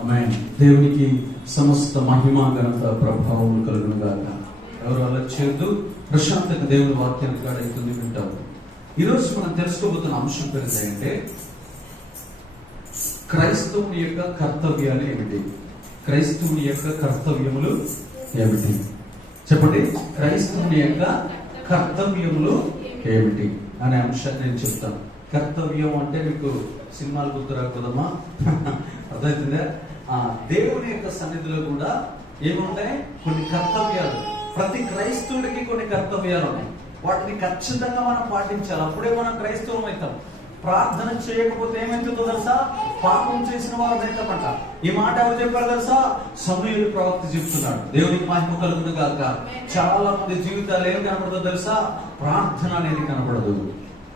ఆమేన్. దేవునికి సమస్త మహిమ ఘనత ప్రభావం కలుగును గాక. ఎవరు అలా చేయొద్దు. ప్రశాంతంగా దేవుని వాక్యాన్ని కాడైతుంది వింటారు. ఈరోజు మనం తెలుసుకోబోతున్న అంశం పేరు ఏంటంటే క్రైస్తవుని యొక్క కర్తవ్యాలు ఏమిటి? క్రైస్తవుని యొక్క కర్తవ్యములు ఏమిటి? చెప్పండి. క్రైస్తవుని యొక్క కర్తవ్యములు ఏమిటి అనే అంశాన్ని నేను చెప్తాను. కర్తవ్యం అంటే మీకు సినిమాలు గుర్తురాకూడదమ్మా. అర్థమవుతుందా? దేవుని యొక్క సన్నిధిలో కూడా ఏముంటాయి? కొన్ని కర్తవ్యాలు. ప్రతి క్రైస్తవుడికి కొన్ని కర్తవ్యాలు ఉన్నాయి. వాటిని ఖచ్చితంగా మనం పాటించాలి. అప్పుడే మనం క్రైస్తవం అవుతాం. ప్రార్థన చేయకపోతే ఏమైతుందో తెలుసా? పాపం చేసిన వారు అవుతామంట. ఈ మాట ఎవరు చెప్పారు తెలుసా? సమూయేలు ప్రవక్త చెప్తున్నాడు. దేవునికి మహిమ కలుగును గాక. చాలా మంది జీవితాలు ఏం కనపడదో తెలుసా? ప్రార్థన అనేది కనపడదు.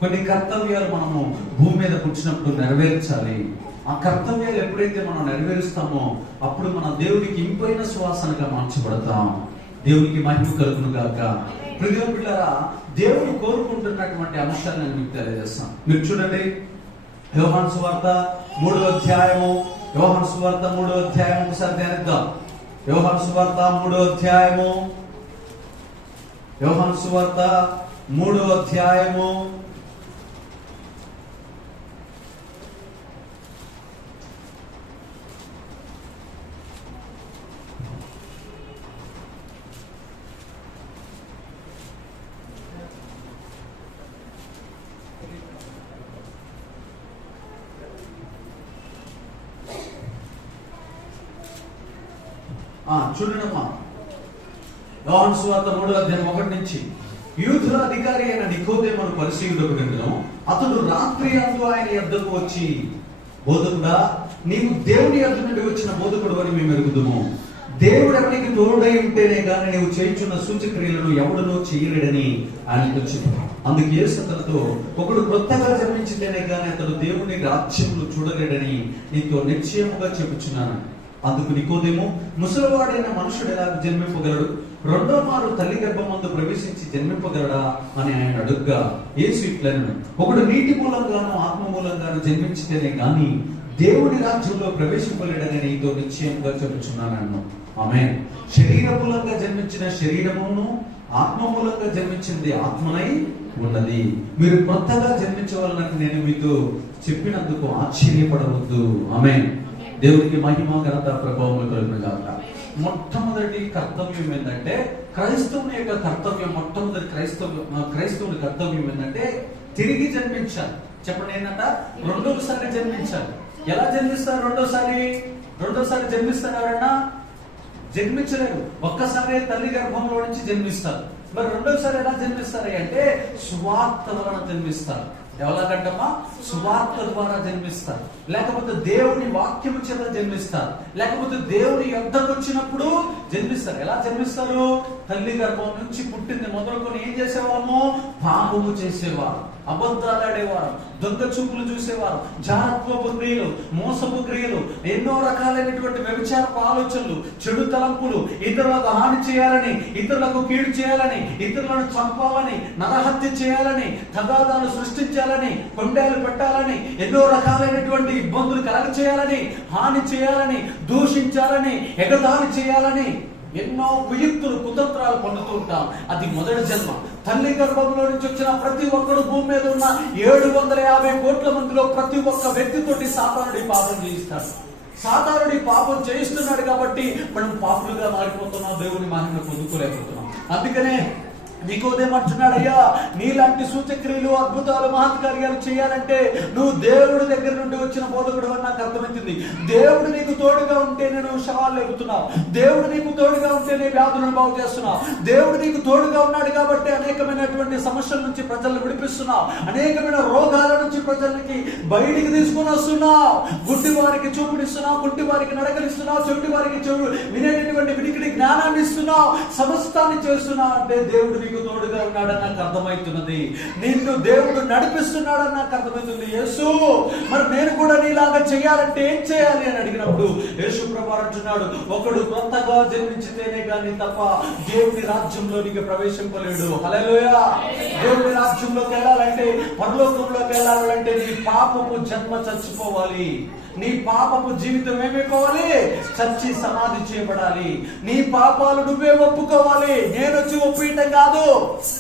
కొన్ని కర్తవ్యాలు మనము భూమి మీద కూర్చున్నప్పుడు నెరవేర్చాలి. ఆ కర్తవ్యాలు ఎప్పుడైతే మనం నెరవేరుస్తామో అప్పుడు మన దేవునికి ఇంపైన సువాసనగా మార్చబడతాం. దేవునికి మహిమ కలుగును గాక. ప్రియ పిల్లరా, దేవుడు కోరుకుంటున్నటువంటి అంశాలను నేను మీకు తెలియజేస్తాను. మీరు చూడండి, యోహాను సువార్త 3వ అధ్యాయము. యోహాను సువార్త 3వ అధ్యాయం ఒకసారి ధ్యానిద్దాం. యోహాను సువార్త 3వ అధ్యాయము. యోహాను సువార్త 3వ అధ్యాయము. చూడండమ్మా, యోహాను సువార్త 3వ అధ్యాయం 1 నుంచి. యూదుల అధికారి అయిన నికోదేమును పరిశీలుడొక నిమిత్తము అతడు రాత్రి అందు ఆయన యొద్దకు వచ్చి, బోధకుడా, నీవు దేవుని యొద్ద నుండి వచ్చిన బోధకుడు అని మేము ఎరుగుదుము. దేవుడు ఎవరికి తోడై ఉంటేనే గాని నీవు చేయుచున్న సూచక్రియలను ఎవడనో చేయలేడని ఆయనతో చెప్పాడు. అందుకు యేసు అతనితో, ఒకడు కొత్తగా జన్మించితేనే గాని అతడు దేవుని రాజ్యములు చూడలేడని నీతో నిశ్చయముగా చెప్పుచున్నాను. అందుకు నికోదేము, ముసలివాడైన మనుషుడు ఎలా జన్మింపగలడు? రెండో మారు తల్లి గర్భమందు ప్రవేశించి జన్మింపగలడా అని ఆయన అడుగ్గా యేసు ఇట్లనెను, ఒకడు నీటి మూలంగాను ఆత్మ మూలంగాను జన్మించితేనే గాని దేవుని రాజ్యంలో ప్రవేశింపలేడని నీతో నిశ్చయంగా చెప్పుచున్నాను. ఆమేన్. శరీర మూలంగా జన్మించిన శరీరమును, ఆత్మ మూలంగా జన్మించింది ఆత్మనై ఉన్నది. మీరు కొత్తగా జన్మించవాలని నేను మీతో చెప్పినందుకు ఆశ్చర్యపడవద్దు. ఆమేన్. దేవునికి మహిమ ఘనత ప్రభావం కలుగును గాక. మొట్టమొదటి కర్తవ్యం ఏంటంటే, క్రైస్తవుని యొక్క కర్తవ్యం, మొట్టమొదటి క్రైస్తవుని కర్తవ్యం ఏంటంటే తిరిగి జన్మించాలి. చెప్పండి, ఏంటంట? రెండోసారి జన్మించాలి. ఎలా జన్మిస్తారు? రెండోసారి జన్మిస్తారు ఎవరన్నా? జన్మించలేరు. ఒక్కసారి తల్లి గర్భంలో నుంచి జన్మిస్తారు. మరి రెండోసారి ఎలా జన్మిస్తారు అంటే సువార్త వలన జన్మిస్తారు. ఎవరికంటమ్మా? సువార్త ద్వారా జన్మిస్తారు. లేకపోతే దేవుని వాక్యము చేత జన్మిస్తారు. లేకపోతే దేవుని యొద్దకు వచ్చినప్పుడు జన్మిస్తారు. ఎలా జన్మిస్తారు? తల్లి గర్భం నుంచి పుట్టింది మొదలుకొని ఏం చేసేవాళ్ళము? పాపము చేసేవారు, అబద్ధాలు ఆడేవారు, దొంగ చూపులు చూసేవారు, జారత్వపు క్రియలు, మోసపు క్రియలు, ఎన్నో రకాలైనటువంటి వ్యభిచారపు ఆలోచనలు, చెడు తలంపులు, ఇతరులకు హాని చేయాలని, ఇతరులకు కీడు చేయాలని, ఇతరులను చంపాలని, నరహత్య చేయాలని, తగాదాలు సృష్టించాలని, కొండేలు పెట్టాలని, ఎన్నో రకాలైనటువంటి ఇబ్బందులు కలగ చేయాలని, హాని చేయాలని, దూషించాలని, ఎగతాళి చేయాలని ఎన్నో కుయుక్తులు, కుతంత్రాలు పొందుతూ ఉంటాం. అది మొదటి జన్మ. తల్లి గర్భంలో నుంచి వచ్చిన ప్రతి ఒక్కరు భూమి మీద ఉన్న 750 కోట్ల మందిలో ప్రతి ఒక్క వ్యక్తితోటి సాతానుడి పాపం చేయిస్తాడు. సాతానుడి పాపం చేయిస్తున్నాడు కాబట్టి మనం పాపులుగా మారిపోతున్నాం, దేవుని మహిమను పొందుకోలేకపోతున్నాం. అందుకనే నికోదేమంటున్నాడు, అయ్యా, నీలాంటి సూచక్రియలు, అద్భుతాలు, మహత్కార్యాలు చేయాలంటే నువ్వు దేవుడి దగ్గర నుండి వచ్చిన బోధకుడు అని నాకు అర్థమవుతుంది. దేవుడు నీకు తోడుగా ఉంటేనే నువ్వు శవాలు లేపుతున్నావు. దేవుడు నీకు తోడుగా ఉంటేనే వ్యాధులను బాగు చేస్తున్నావు. దేవుడు నీకు తోడుగా ఉన్నాడు కాబట్టి అనేకమైనటువంటి సమస్యల నుంచి ప్రజలను విడిపిస్తున్నావు. అనేకమైన రోగాల నుంచి ప్రజలకి బయటికి తీసుకుని వస్తున్నావు. గుడ్డి వారికి చూపునిస్తున్నావు, గుడ్డి వారికి నడకలిస్తున్నావు, చెవిటి వారికి చెడు వినేటటువంటి వినికిడి జ్ఞానాన్ని ఇస్తున్నావు. సమస్తాన్ని చేస్తున్నావు అంటే దేవుడు నీకు తోడుగా ఉన్నాడని నాకు అర్థమవుతున్నది. నిన్ను దేవుడు నడిపిస్తున్నాడని నాకు అర్థమవుతుంది. యేసు, మరి నేను కూడా నీలాగా చేయాలంటే ఏం చేయాలి అని అడిగినప్పుడు యేసు ప్రభువు అంటున్నాడు, ఒకడు కొత్తగా జన్మించితేనే గాని తప్ప దేవుని రాజ్యంలోనికి ప్రవేశింపలేడు. హల్లెలూయా. దేవుని రాజ్యంలోకి వెళ్ళాలంటే, పరలోకంలోకి వెళ్ళాలంటే నీ పాపము జన్మ చచ్చిపోవాలి. నీ పాపపు జీవితం ఏమైపోవాలి? చచ్చి సమాధి చేయబడాలి. నీ పాపాలు నువ్వే ఒప్పుకోవాలి. నేను వచ్చి ఒప్పియటం కాదు.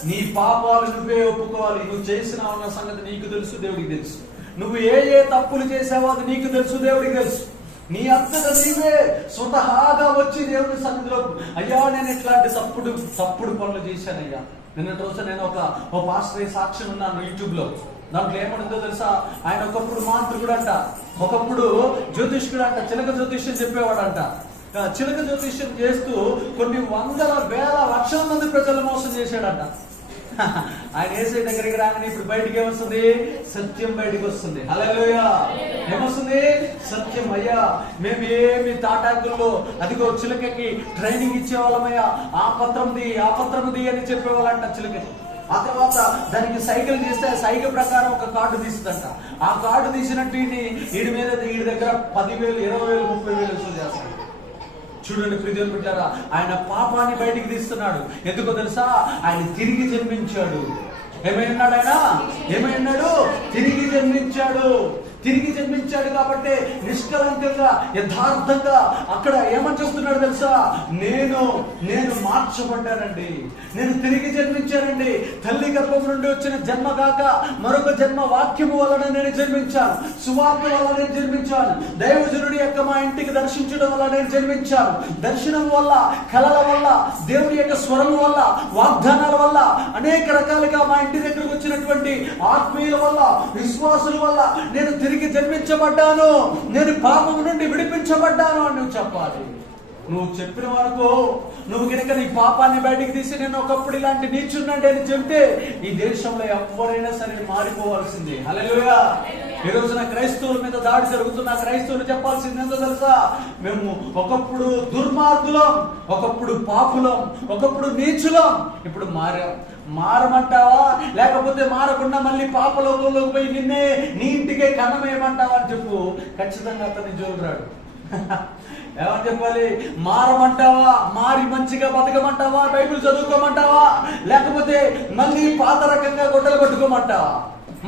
నీ పాపాలు నువ్వే ఒప్పుకోవాలి. నువ్వు చేసినావు అన్న సంగతి నీకు తెలుసు, దేవుడికి తెలుసు. నువ్వు ఏ తప్పులు చేసావో అది నీకు తెలుసు, దేవుడికి తెలుసు. నీ అంతట నీవే స్వతహాగా వచ్చి దేవుడి సన్నిధిలో, అయ్యా నేను ఇట్లాంటి తప్పుడు పనులు చేశానయ్యా. నిన్నటి రోజు నేను ఒక పాస్టర్ సాక్ష్యం ఉన్నాను యూట్యూబ్ లో. దాంట్లో ఏమనుందో తెలుసా? ఆయన ఒకప్పుడు మాంత్రికుడు అంట, ఒకప్పుడు జ్యోతిష్కుడు అంట, చిలక జ్యోతిష్యం చెప్పేవాడంట. చిలక జ్యోతిష్యం చేస్తూ కొన్ని వందల వేల లక్షల మంది ప్రజలు మోసం చేశాడంట. ఆయన యేసయ్య దగ్గరికి రాగానే ఇప్పుడు బయటికి ఏమొస్తుంది? సత్యం బయటికి వస్తుంది. హల్లెలూయా! ఏమొస్తుంది? సత్యం. అయ్యా మేము ఏమి తాటాకుల్లో అదిగో చిలకకి ట్రైనింగ్ ఇచ్చేవాళ్ళమయ్యా, ఆ పత్రంది అని చెప్పేవాళ్ళంట చిలకకి. ఆ తర్వాత దానికి సైకిల్ చేస్తే సైకిల్ ప్రకారం ఒక కార్డు తీస్తుందంట. ఆ కార్డు తీసినట్టు వీడి దగ్గర 10,000, 20,000, 30,000 వసూలు చేస్తాడు. చూడండి ప్రియమైన బిడ్డలారా, ఆయన పాపాన్ని బయటికి తీస్తున్నాడు. ఎందుకో తెలుసా? ఆయన తిరిగి జన్మించాడు. ఏమైనాడు? ఆయన ఏమైనాడు? తిరిగి జన్మించాడు కాబట్టి నిష్కలంకంగా యథార్థంగా అక్కడ ఏమని చెప్తున్నాడు తెలుసా? నేను మార్చబడ్డానండి, నేను తిరిగి జన్మించానండి. తల్లి గర్భం నుండి వచ్చిన జన్మ కాక మరొక జన్మ వాక్యము వలన నేను జన్మించాను, సువార్త వల్ల నేను జన్మించాను, దైవజనుడి యొక్క మా ఇంటికి దర్శించడం వల్ల నేను జన్మించాను. దర్శనం వల్ల, కళల వల్ల, దేవుడి యొక్క స్వరం వల్ల, వాగ్దానాల వల్ల, అనేక రకాలుగా మా ఇంటి దగ్గరకు వచ్చినటువంటి ఆత్మీయుల వల్ల, విశ్వాసుల వల్ల నేను తిరిగి జన్మించబడ్డాను, నేను పాపము నుండి విడిపించబడ్డాను అని నువ్వు చెప్పాలి. నువ్వు చెప్పిన వరకు నువ్వు కనుక నీ పాపాన్ని బయటికి తీసి నేను ఒకప్పుడు ఇలాంటి నీచున్నాండి అని చెప్తే ఈ దేశంలో ఎవరైనా సరే మారిపోవాల్సిందే. హల్లెలూయా! ఈ రోజున క్రైస్తవుల మీద దాడి జరుగుతున్న క్రైస్తవులు చెప్పాల్సింది ఏంటో తెలుసా? మేము ఒకప్పుడు దుర్మార్గులం, ఒకప్పుడు పాపులం, ఒకప్పుడు నీచులం, ఇప్పుడు మారమంటావా? లేకపోతే మారకుండా మళ్ళీ పాపలోకంలోకి పోయి నీ ఇంటికే కన్నమేయమంటావా అని చెప్పు. ఖచ్చితంగా అతన్ని జోలురాడు. ఏమని చెప్పాలి? మారమంటావా? మారి మంచిగా బతకమంటావా? బైబిల్ చదువుకోమంటావా? లేకపోతే మళ్ళీ పాత రకంగా గొడ్డలు పట్టుకోమంటావా?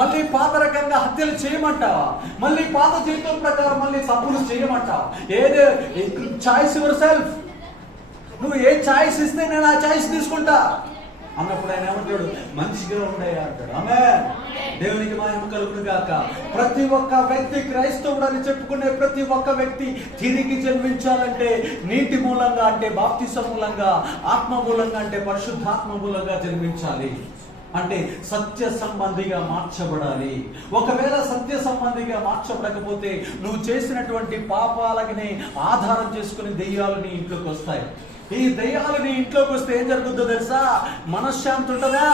మళ్ళీ పాత రకంగా హత్యలు చేయమంటావా? మళ్ళీ పాత జీవితం ప్రకారం మళ్ళీ తప్పులు చేయమంటావా? ఏదే చాయిస్ యువర్ సెల్ఫ్. నువ్వు ఏ చాయిస్ ఇస్తే నేను ఆ చాయిస్ తీసుకుంటా అన్నప్పుడు ఆయన ఏమంటాడు? మంచిగా ఉండయా అంటాడు. ఆమేన్. దేవునికి మహిమ కలుగును గాక. ప్రతి ఒక్క వ్యక్తి క్రైస్తవుడు అని చెప్పుకునే ప్రతి ఒక్క వ్యక్తి తిరిగి జన్మించాలంటే నీటి మూలంగా అంటే బాప్తిసం మూలంగా, ఆత్మ మూలంగా అంటే పరిశుద్ధాత్మ మూలంగా జన్మించాలి. అంటే సత్య సంబంధిగా మార్చబడాలి. ఒకవేళ సత్య సంబంధిగా మార్చబడకపోతే నువ్వు చేసినటువంటి పాపాలనే ఆధారం చేసుకుని దెయ్యాలు నీ ఇంట్లోకి వస్తాయి. ఈ దయ్యాలు నీ ఇంట్లోకి వస్తే ఏం జరుగుతుందో తెలుసా? మనశ్శాంతి ఉంటుందా?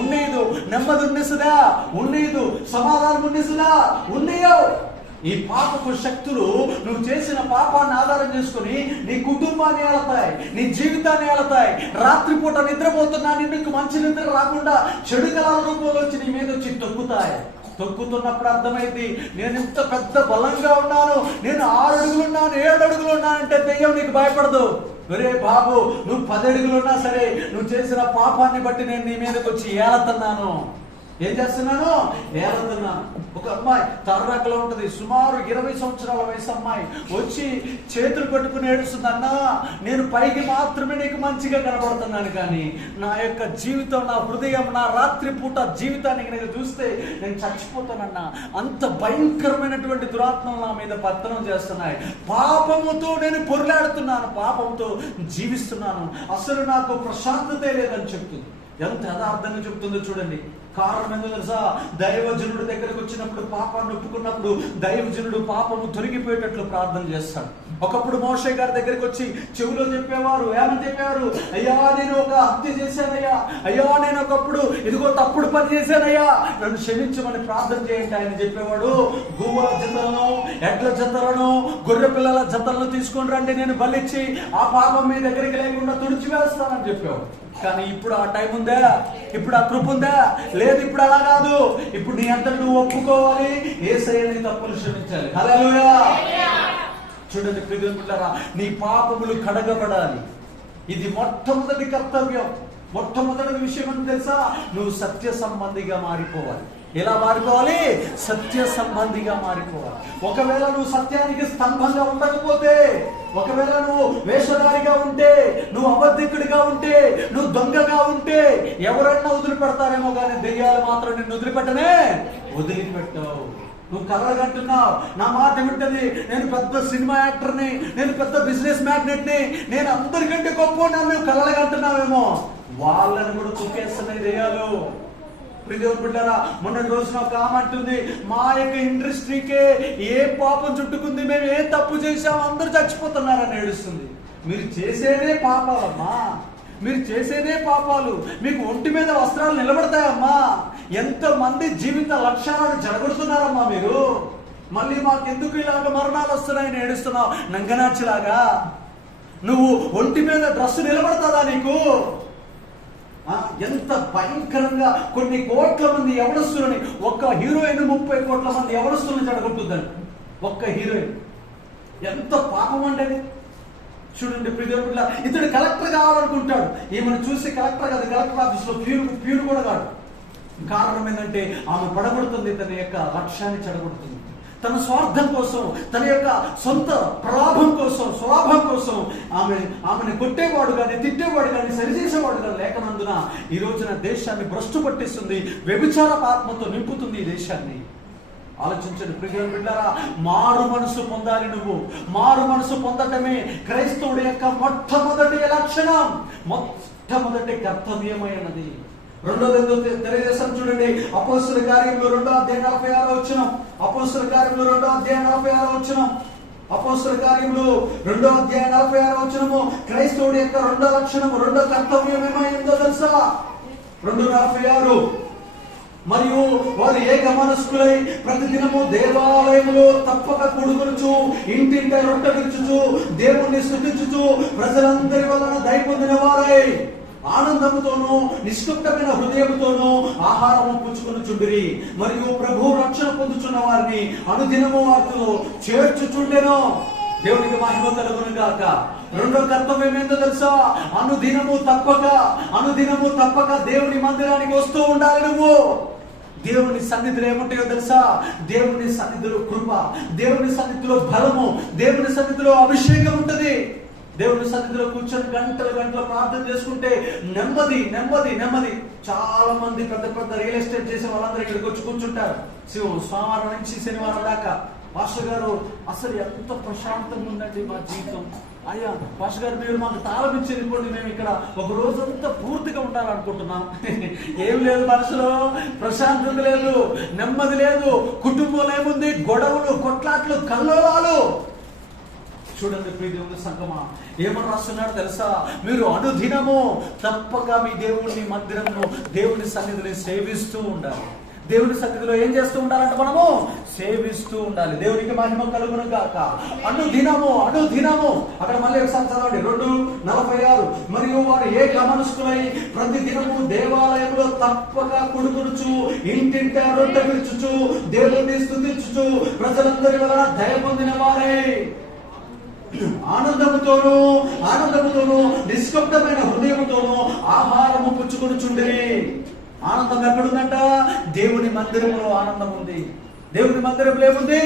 ఉండేదు. నెమ్మది ఉన్నిస్తుందా? ఉండేదు. సమాధానం ఉన్నిస్తుందా? ఉండేయో. ఈ పాపపు శక్తులు నువ్వు చేసిన పాపాన్ని ఆధారం చేసుకుని నీ కుటుంబాన్ని ఏలతాయి, నీ జీవితాన్ని ఏలతాయి. రాత్రిపూట నిద్రపోతున్నా నీకు మంచి నిద్ర రాకుండా చెడు కళల రూపంలో వచ్చి నీ మీద వచ్చి తొక్కుతాయి. తొక్కుతున్నప్పుడు అర్థమైంది, నేను ఇంత పెద్ద బలంగా ఉన్నాను, నేను 6 అడుగులున్నాను, 7 అడుగులున్నాను అంటే దెయ్యం నీకు భయపడదు. ఒరే బాబు, నువ్వు 10 అడుగులున్నా సరే నువ్వు చేసిన పాపాన్ని బట్టి నేను నీ మీదకి వచ్చి ఏలతున్నాను. ఏం చేస్తున్నాను? ఏలుతున్నాను. ఒక అమ్మాయి తర్రాకలో ఉంటది, సుమారు 20 సంవత్సరాల వయసు అమ్మాయి వచ్చి చేతులు పట్టుకుని ఏడుస్తుంది. అన్నా, నేను పైకి మాత్రమే నీకు మంచిగా కనబడుతున్నాను, కానీ నా యొక్క జీవితం, నా హృదయం, నా రాత్రి పూట జీవితాన్ని కనుక చూస్తే నేను చచ్చిపోతానన్నా. అంత భయంకరమైనటువంటి దురాత్మలు నా మీద పతనం చేస్తున్నాయి. పాపముతో నేను పొర్లాడుతున్నాను, పాపంతో జీవిస్తున్నాను, అసలు నాకు ప్రశాంతతే లేదని చెప్తుంది. ఎంత యథార్థంగా చెప్తుందో చూడండి. కారణం ఏందో తెలుసా? దైవజనుడి దగ్గరకు వచ్చినప్పుడు, పాపాన్ని ఒప్పుకున్నప్పుడు దైవజనుడు పాపము తొలగిపోయేటట్లు ప్రార్థన చేస్తాడు. ఒకప్పుడు మోషే గారి దగ్గరికి వచ్చి చెవిలో చెప్పేవారు, ఏమని చెప్పేవారు? అయ్యా నేను ఒక హత్య చేశానయ్యా, అయ్యా నేను ఒకప్పుడు ఇదిగో తప్పుడు పని చేశానయ్యా, నన్ను క్షమించమని ప్రార్థన చేయండి. ఆయన చెప్పేవాడు, గువ్వల జతలను, ఎడ్ల జతలను, గొర్రె పిల్లల జతలను తీసుకొని రండి, నేను బలిచ్చి ఆ పాపం మీ దగ్గరికి లేకుండా తుడిచివేస్తానని చెప్పేవాడు. కానీ ఇప్పుడు ఆ టైం ఉందా? ఇప్పుడు ఆ కృప ఉందా? లేదు. ఇప్పుడు అలా కాదు. ఇప్పుడు నీ అంతటి నువ్వు ఒప్పుకోవాలి, యేసయ్యని తప్పులు క్షమించాలి. హల్లెలూయా! చూడండి ప్రియమిత్రులారా, నీ పాపములు కడగబడాలి. ఇది మొట్టమొదటి కర్తవ్యం. మొట్టమొదటి విషయం అని తెలుసా? నువ్వు సత్య సంబంధిగా మారిపోవాలి. ఎలా మారిపోవాలి? సత్య సంబంధిగా మారిపోవాలి. ఒకవేళ నువ్వు సత్యానికి స్తంభంగా ఉండకపోతే, ఒకవేళ నువ్వు వేషధారిగా ఉంటే, నువ్వు అబద్ధికుడిగా ఉంటే, నువ్వు దొంగగా ఉంటే ఎవరన్నా వదిలిపెడతారేమో కానీ దెయ్యాలు మాత్రం నిన్ను వదిలిపెట్టవు. నువ్వు కలగంటున్నావు, నా మాట వింటది, నేను పెద్ద సినిమా యాక్టర్ని, నేను పెద్ద బిజినెస్ మ్యాగ్నెట్ని, నేను అందరికంటే గొప్ప, నువ్వు కలగంటున్నావేమో, వాళ్ళని కూడా తొక్కేస్తున్నాయి దెయ్యాలు. ప్రియదేవుని బిడ్డలారా, మొన్న రోజున ఒక ఆమె అంటుంది, మా యొక్క ఇండస్ట్రీకే ఏ పాపం చుట్టుకుంది, మేము ఏ తప్పు చేసాము, అందరూ చచ్చిపోతున్నారని ఏడుస్తుంది. మీరు చేసేదే పాపాలమ్మా, మీరు చేసేదే పాపాలు. మీకు ఒంటి మీద వస్త్రాలు నిలబడతాయమ్మా. ఎంతమంది జీవిత లక్ష్యాలను జరగొడుతున్నారమ్మా మీరు. మళ్ళీ మాకెందుకు ఇలాగ మరణాలు వస్తున్నాయని ఏడుస్తున్నావు నంగనాచిలాగా. నువ్వు ఒంటి మీద డ్రెస్సు నిలబడతాదా నీకు? ఎంత భయంకరంగా కొన్ని కోట్ల మంది యవనస్తులని, ఒక్క హీరోయిన్ 30 కోట్ల మంది యవనస్తులను చెడగొట్టుద్దండి ఒక్క హీరోయిన్. ఎంత పాపం అండి. చూడండి ప్రియదేవుల, ఇతడు కలెక్టర్ కావాలనుకుంటాడు, ఈమెను చూసి కలెక్టర్ కాదు, కలెక్టర్ ఆఫీస్ లో ప్యూరు కూడా కాదు. కారణం ఏంటంటే ఆమె పడగొడుతుంది, తన యొక్క లక్ష్యాన్ని చెడగొడుతుంది. తన స్వార్థం కోసం, తన యొక్క సొంత ప్రలాభం కోసం, స్వలాభం కోసం ఆమెను కొట్టేవాడు కానీ, తిట్టేవాడు కానీ, సరిచేసేవాడు కానీ లేకనందున ఈ రోజున దేశాన్ని భ్రష్టు పట్టిస్తుంది, వ్యభిచార ఆత్మతో నింపుతుంది ఈ దేశాన్ని. ఆలోచించండి ప్రియమైన బిడ్డలారా, మారు మనసు పొందాలి. నువ్వు మారు మనసు పొందటమే క్రైస్తవుడి యొక్క మొట్టమొదటి లక్షణం, మొట్టమొదటి కర్తవ్యమైనది. రెండోది తెలియజేస్తాను చూడండి, అపోస్తలుల కార్యములు 2వ అధ్యాయం 46వ వచనం. అపోస్తలుల కార్యములు 2వ అధ్యాయం 46వ వచనం. అపోస్తలుల కార్యములు 2వ అధ్యాయం 46వ వచనము క్రైస్తవుడి యొక్క రెండో లక్షణము, రెండో కర్తవ్యం ఏమైందో తెలుసా? 2:46. మరియు వారు ఏక మనస్కులై ప్రతిదినము దేవాలయములో తప్పక కూడుకొనుచు, ఇంటింట రొట్టె విరుచుచు, దేవుణ్ణి స్తుతించుచు, ప్రజలందరి వలన దయ పొందిన వారై ఆనందముతోనూ నిష్కపటమైన హృదయముతోనూ ఆహారము పుచ్చుకొనుచుండిరి. మరియు ప్రభు రక్షణ పొందుచున్న వారిని అనుదినము వారితో చేర్చుచుండెను. దేవునికి మహిమ కలుగును గాక. రెండో కర్తవ్యం ఏంటో తెలుసా? అనుదినము తప్పక దేవుని మందిరానికి వస్తూ ఉండాలి. నువ్వు దేవుని సన్నిధిలో ఏముంటాయో తెలుసా? దేవుని సన్నిధిలో కృప, దేవుని సన్నిధిలో బలము, దేవుని సన్నిధిలో అభిషేకం ఉంటది. దేవుని సన్నిధిలో కూర్చొని గంటలు ప్రార్థన చేసుకుంటే నెమ్మది. చాలా మంది పెద్ద రియల్ ఎస్టేట్ చేసే వాళ్ళందరూ ఇక్కడికి వచ్చి కూర్చుంటారు సోమవారం నుంచి శనివారం దాకా. పాస్టర్ గారు అసలు ఎంత ప్రశాంతంగా ఉందండి మా జీవితం. అయ్యా పాస్టర్ గారు, మీరు మాకు తాళం ఇచ్చి వెళ్ళిపోండి, మేము ఇక్కడ ఒక రోజంతా పూర్తిగా ఉండాలనుకుంటున్నాం. ఏం లేదు మనసులో, ప్రశాంతత లేదు, నెమ్మది లేదు, కుటుంబంలో ఏముంది? గొడవలు, కొట్లాట్లు, కల్లోలాలు. చూడండి ప్రియదేవుని సంగమా, ఏమని రాస్తున్నాడు తెలుసా? మీరు అనుదినము తప్పక మీ దేవుని మందిరము, దేవుని సన్నిధిని సేవిస్తూ ఉండాలి. దేవుని సన్నిధిలో ఏం చేస్తూ ఉండాలంటే మనము సేవిస్తూ ఉండాలి. దేవునికి మహిమ కలుగును గాక. అనుదినము. అక్కడ మళ్ళీ ఒకసారి చదవండి 2:46. మరియు వారు ఏక మనస్కులై ప్రతి దినము దేవాలయంలో తప్పక కూడుకొనుచు, ఇంటింట రొట్టె విరుచుచు, దేవుని స్తుతించుచు, ప్రజలందరి వలన దయ పొందిన వారే ఆనందముతోనూ నిష్కపటమైన హృదయముతోనూ ఆహారము పుచ్చుకొనుచుండిరి. ఆనందం ఎక్కడుందంట? దేవుని మందిరంలో ఆనందం ఉంది. దేవుని మందిరంలో ఏముంది?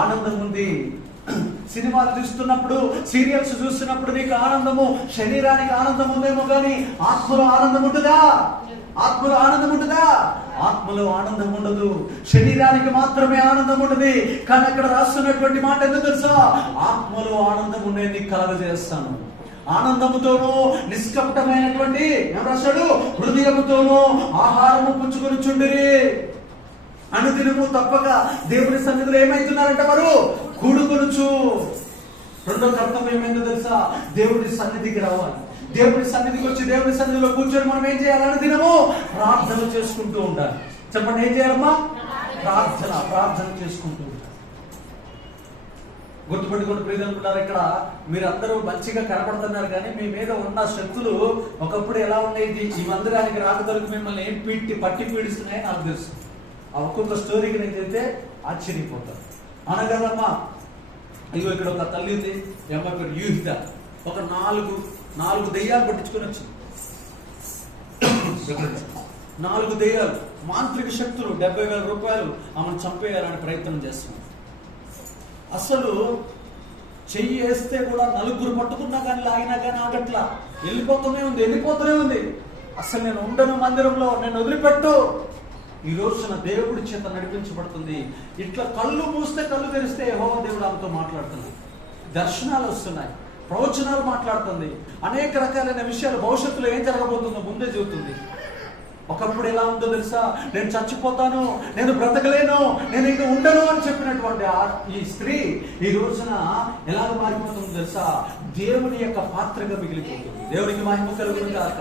ఆనందం ఉంది. సినిమాలు చూస్తున్నప్పుడు, సీరియల్స్ చూస్తున్నప్పుడు నీకు ఆనందము, శరీరానికి ఆనందం ఉందేమో కానీ ఆత్మలో ఆనందం ఉంటుందా? ఆత్మలో ఆనందం ఉండదు. శరీరానికి మాత్రమే ఆనందం ఉండదు. కానీ అక్కడ రాస్తున్నటువంటి మాట ఎందుకు తెలుసా? ఆత్మలో ఆనందం ఉండేది కలగజేస్తాను. ఆనందముతోనూ నిష్కపటమైనటువంటి ఏం రాశాడు? హృదయముతోనూ ఆహారము పుచ్చుకొనుచుండిరి. అనుదినము తప్పక దేవుని సన్నిధిలో ఏమైతున్నారంట? వారు కూడుకొనుచు. రెండో కర్తవ్యం ఏంటో తెలుసా? దేవుని సన్నిధికి రావాలి. దేవుని సన్నిధికి వచ్చి దేవుని సన్నిధిలో కూర్చొని మనం ఏం చేయాలి? అనుదినము ప్రార్థన చేసుకుంటూ ఉండాలి. చెప్పండి, ఏం చేయాలమ్మా? ప్రార్థన చేసుకుంటూ ఉండాలి. గుర్తుపెట్టుకుని ప్రియనుకున్నారు, ఇక్కడ మీరందరూ మంచిగా కనపడుతున్నారు కానీ మీ మీద ఉన్న శక్తులు ఒకప్పుడు ఎలా ఉండేది? ఈ మందిరానికి రాకదొరికి మిమ్మల్ని ఏం పట్టి పీడిస్తున్నాయి నాకు తెలుసు. ఆ ఒక్కొక్క స్టోరీకి నేను చెప్తే ఆశ్చర్యపోతాను. అనగలమ్మా, ఇగో ఇక్కడ ఒక తల్లి ఉంది, అమ్మ పేరు యూహిత. ఒక నాలుగు దెయ్యాలు పట్టించుకొని వచ్చింది. 4 దెయ్యాలు, మాంత్రిక శక్తులు 70,000 రూపాయలు ఆమెను చంపేయాలని ప్రయత్నం చేస్తున్నాయి. అసలు చెయ్యి వేస్తే కూడా 4 పట్టుకున్నా కానీ లాగినా కానీ ఆగట్లా, వెళ్ళిపోతూనే ఉంది. అసలు నేను ఉండను మందిరంలో, నేను వదిలిపెట్టు. ఈ రోజున దేవుడి చేత నడిపించబడుతుంది. ఇట్లా కళ్ళు మూస్తే కళ్ళు తెరిస్తే యెహోవా దేవుడు ఆమెతో మాట్లాడుతున్నాడు. దర్శనాలు వస్తున్నాయి, ప్రవచనాలు మాట్లాడుతుంది, అనేక రకాలైన విషయాలు భవిష్యత్తులో ఏం జరగబోతుందో ముందే చెబుతుంది. ఒకప్పుడు ఎలా ఉందో తెలుసా? నేను చచ్చిపోతాను, నేను బ్రతకలేను, నేను ఇంకా ఉండను అని చెప్పినటువంటి ఈ స్త్రీ ఈ రోజున ఎలా మారిపోతుందో తెలుసా? దేవుని యొక్క పాత్రగా మిగిలిపోతుంది. దేవునికి మహిమ కలుగును గాక.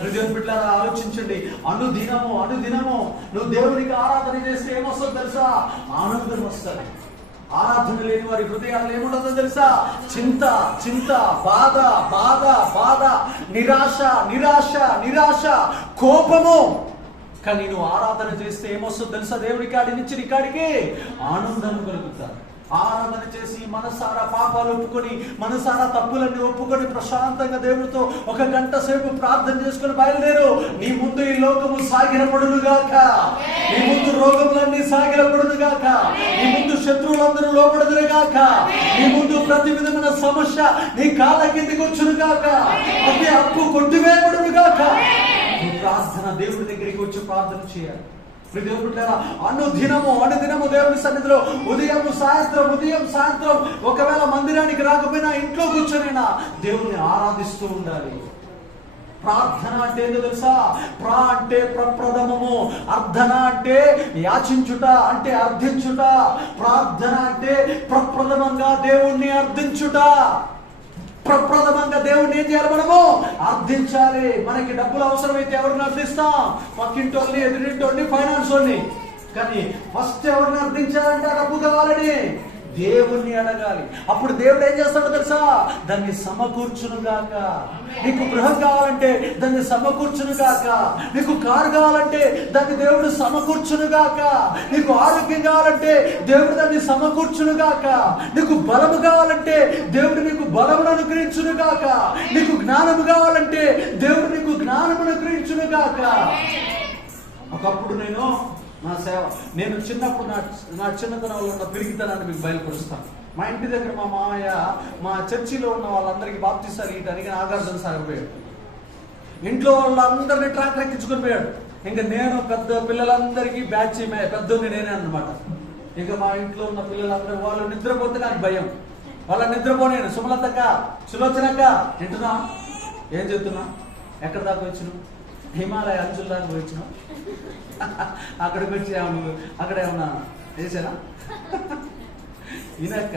హృదయం బిడ్డలారా ఆలోచించండి. అనుదినము నువ్వు దేవునికి ఆరాధన చేస్తే ఏమొస్తుందో తెలుసా? ఆనందం వస్తుంది. ఆరాధన లేని వారి హృదయాలు ఏముండదో తెలుసా? చింత, బాధ, నిరాశ, కోపము. కానీ నువ్వు ఆరాధన చేస్తే ఏమొస్తుందో తెలుసా? దేవుడి కాడి నుంచి నీ కాడికి ఆనందం కలుగుతారు. ఆరాధన చేసి మనసారా పాపాలు ఒప్పుకొని, మనసారా తప్పులన్నీ ఒప్పుకొని, ప్రశాంతంగా దేవుడితో 1 గంట సేపు ప్రార్థన చేసుకుని బయలుదేరు. నీ ముందు ఈ లోకము సాగిలపడునుగాక, నీ ముందు రోగములన్నీ సాగిలపడునుగాక, నీ ముందు శత్రువులందరూ లోపడదురుగాక, నీ ముందు ప్రతి విధమైన సమస్య నీ కాళ్ళ కిందికి వచ్చునుగాక, ప్రతి అప్పు కొట్టివేయబడునుగాక. ప్రార్థన దేవుడి దగ్గరికి వచ్చి ప్రార్థన చేయాలి. అనుదినము దేవుని సన్నిధిలో ఉదయం సాయంత్రం ఒకవేళ మందిరానికి రాకపోయినా ఇంట్లో కూర్చొనైనా దేవుని ఆరాధిస్తూ ఉండాలి. ప్రార్థన అంటే ఏంటో తెలుసా? అంటే ప్రప్రథమము, అర్థన అంటే యాచించుట, అంటే అర్థించుట. ప్రార్థన అంటే ప్రప్రథమంగా దేవుణ్ణి అర్థించుట. ప్రప్రథమంగా దేవుడిని ఏం చేయాలి? మనము అర్థించాలి. మనకి డబ్బులు అవసరమైతే ఎవరిని అర్థిస్తాం? పక్కింటోళ్ళని, ఎదురింటోళ్ళని, ఫైనాన్స్ వాళ్ళని. కానీ ఫస్ట్ ఎవరిని అర్థించాలంటే డబ్బు కావాలని దేవుణ్ణి అడగాలి. అప్పుడు దేవుడు ఏం చేస్తాడో తెలుసా? దాన్ని సమకూర్చునుగాక. నీకు గృహం కావాలంటే దాన్ని సమకూర్చునుగాక, నీకు కారు కావాలంటే దాన్ని దేవుడు సమకూర్చునుగాక, నీకు ఆరోగ్యం కావాలంటే దేవుడు దాన్ని సమకూర్చునుగాక, నీకు బలము కావాలంటే దేవుడు నీకు బలమును అనుగ్రహించునుగాక, నీకు జ్ఞానము కావాలంటే దేవుడు నీకు జ్ఞానమును అనుగ్రహించునుగాక. ఒకప్పుడు నేను చిన్నప్పుడు నా చిన్నతనంలో ఉన్న పిరికితనాన్ని మీకు బయలుపరుస్తాను. మా ఇంటి దగ్గర మా మామయ్య మా చర్చిలో ఉన్న వాళ్ళందరికీ బాప్తిసాలు ఇయటానికి నాగార్జున సాగర్ పోయాడు. ఇంట్లో వాళ్ళందరినీ ట్రాక్టర్ ఎక్కించుకొని పోయాడు. ఇంకా నేను పెద్ద పిల్లలందరికీ బ్యాచ్ పెద్దోని నేనే అన్నమాట. ఇంకా మా ఇంట్లో ఉన్న పిల్లలందరూ వాళ్ళు నిద్రపోతే నాకు భయం. వాళ్ళ నిద్రపోనేను. సుమలతక్క, సులోచనక్క, వింటున్నా? ఏం చెప్తున్నా? ఎక్కడ దాకా వచ్చినావు? హిమాలయ అంచుల దాకా వచ్చినావు? అక్కడికి వచ్చి అక్కడ ఏమన్నా చేసానా? ఇనక్క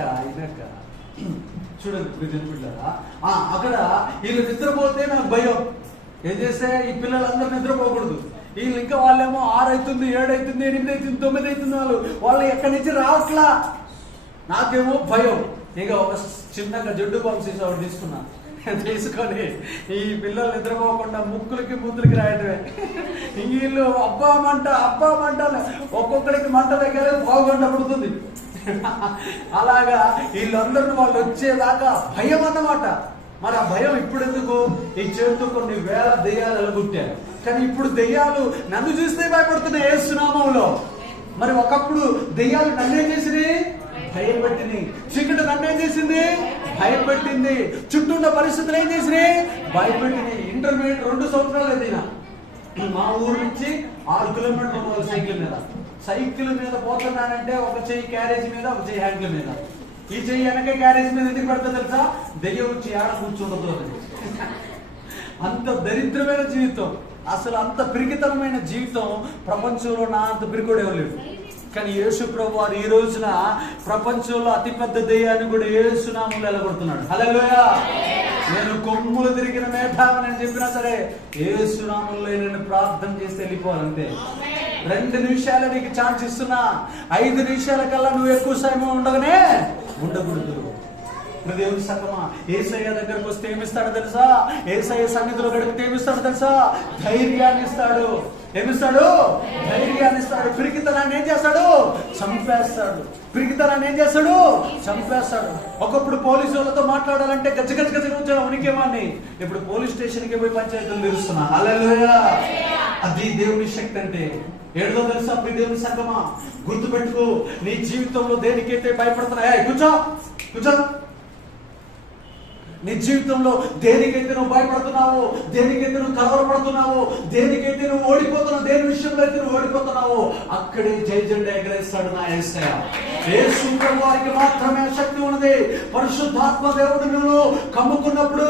చూడండి పిల్లరా, అక్కడ వీళ్ళు నిద్రపోతే నాకు భయం. ఏం చేస్తే ఈ పిల్లలందరూ నిద్రపోకూడదు. వీళ్ళు ఇంకా వాళ్ళేమో 6 అవుతుంది, 7 అవుతుంది, 8 అవుతుంది, 9 అవుతుంది, వాళ్ళు ఎక్కడి నుంచి రావట్లా. నాకేమో భయం. ఇక ఒక చిన్నగా జడ్డు బాంబు ఒకటి తీసుకున్నాను. తీసుకొని ఈ పిల్లలు నిద్రపోకుండా ముక్కులకి రాయటమే. వీళ్ళు అబ్బా మంట ఒక్కొక్కడికి మంట దగ్గర బాగుంట పడుతుంది. అలాగా వీళ్ళందరినీ వాళ్ళు వచ్చేదాకా భయం అన్నమాట. మరి ఆ భయం ఇప్పుడు ఎందుకు? ఈ చేతితో కొన్ని వేల దెయ్యాలు ఎలగొట్టారు. కానీ ఇప్పుడు దెయ్యాలు నన్ను చూస్తే భయపడుతున్నాయి యేసు నామములో. మరి ఒకప్పుడు దెయ్యాలు నన్నేం చేసినాయి? భయపెట్టింది. చీకటి నన్నేం చేసింది? భయపెట్టింది. చుట్టూ ఉన్న పరిస్థితులు ఏం చేసినాయి? భయపెట్టినాయి. ఇంటర్మీడియట్ 2 సంవత్సరాలు ఎదిగిన. మా ఊరు నుంచి 6 కిలోమీటర్లు పోవాలి సైకిల్ మీద పోతున్నానంటే ఒక చెయ్యి క్యారేజ్ మీద, ఒక చెయ్యి హ్యాండిల్ మీద. ఈ చెయ్యి వెనక క్యారేజ్ మీద ఎందుకు పెడతా తెలుసా? దెయ్యం వచ్చి ఆడ కూర్చుండదు. అంత దరిద్రమైన జీవితం, అసలు అంత పిరికితనమైన జీవితం ప్రపంచంలో నా అంత పిరికోడు ఎవరు లేడు. కానీ యేసు ప్రభు వారు ఈ రోజున ప్రపంచంలో అతిపెద్ద దెయ్యాన్ని కూడా యేసు నామములో ఎలగొడుతున్నాడు. హల్లెలూయా. నేను కొమ్ములు తిరిగిన మేధావిని అని చెప్పినా సరే యేసు నామములో నేను ప్రార్థన చేసి వెళ్ళిపోవాలంతే. 2 నిమిషాలు నీకు ఛాన్స్ ఇస్తున్నా. 5 నిమిషాల కల్లా నువ్వు ఎక్కువ సమయం ఉండకూడదు. దేవుని సంగమా, యేసయ్య దగ్గరకు వస్తే ఏమిస్తాడో తెలుసా? యేసయ్య సన్నిధిలో గడిపితే ఏమిస్తాడో తెలుసా? ధైర్యాన్ని ఇస్తాడు. ఏమిస్తాడు? ధైర్యాన్ని ఇస్తాడు. పిరికితనాన్ని ఏం చేస్తాడు? చంపేస్తాడు. పిరికితనాన్ని ఏం చేస్తాడు? చంపేస్తాడు. ఒకప్పుడు పోలీసు వాళ్ళతో మాట్లాడాలంటే గజ్జ గజ్జ గజ్జ ఉనికేవాడిని. ఇప్పుడు పోలీస్ స్టేషన్కి పోయి పంచాయతీలు తీరుస్తున్నా. హల్లెలూయా! అది దేవుని శక్తి అంటే. ఏడుదో తెలుసా దేవుని సంగమా, గుర్తుపెట్టుకో, నీ జీవితంలో దేనికైతే భయపడుతున్నా, కూర్చో కూర్చో, నీ జీవితంలో దేనికైతే నువ్వు భయపడుతున్నావో, దేనికైతే నువ్వు కలవరపడుతున్నావో, దేనికైతే నువ్వు ఓడిపోతున్నావు, దేని విషయంలో అయితే నువ్వు ఓడిపోతున్నావో అక్కడే జై జెండా ఎగరేస్తాడు నా యేసయ్య. యేసు ప్రభువారికి మాత్రమే శక్తి ఉన్నది. పరిశుద్ధాత్మ దేవుడు నువ్వు కమ్ముకున్నప్పుడు,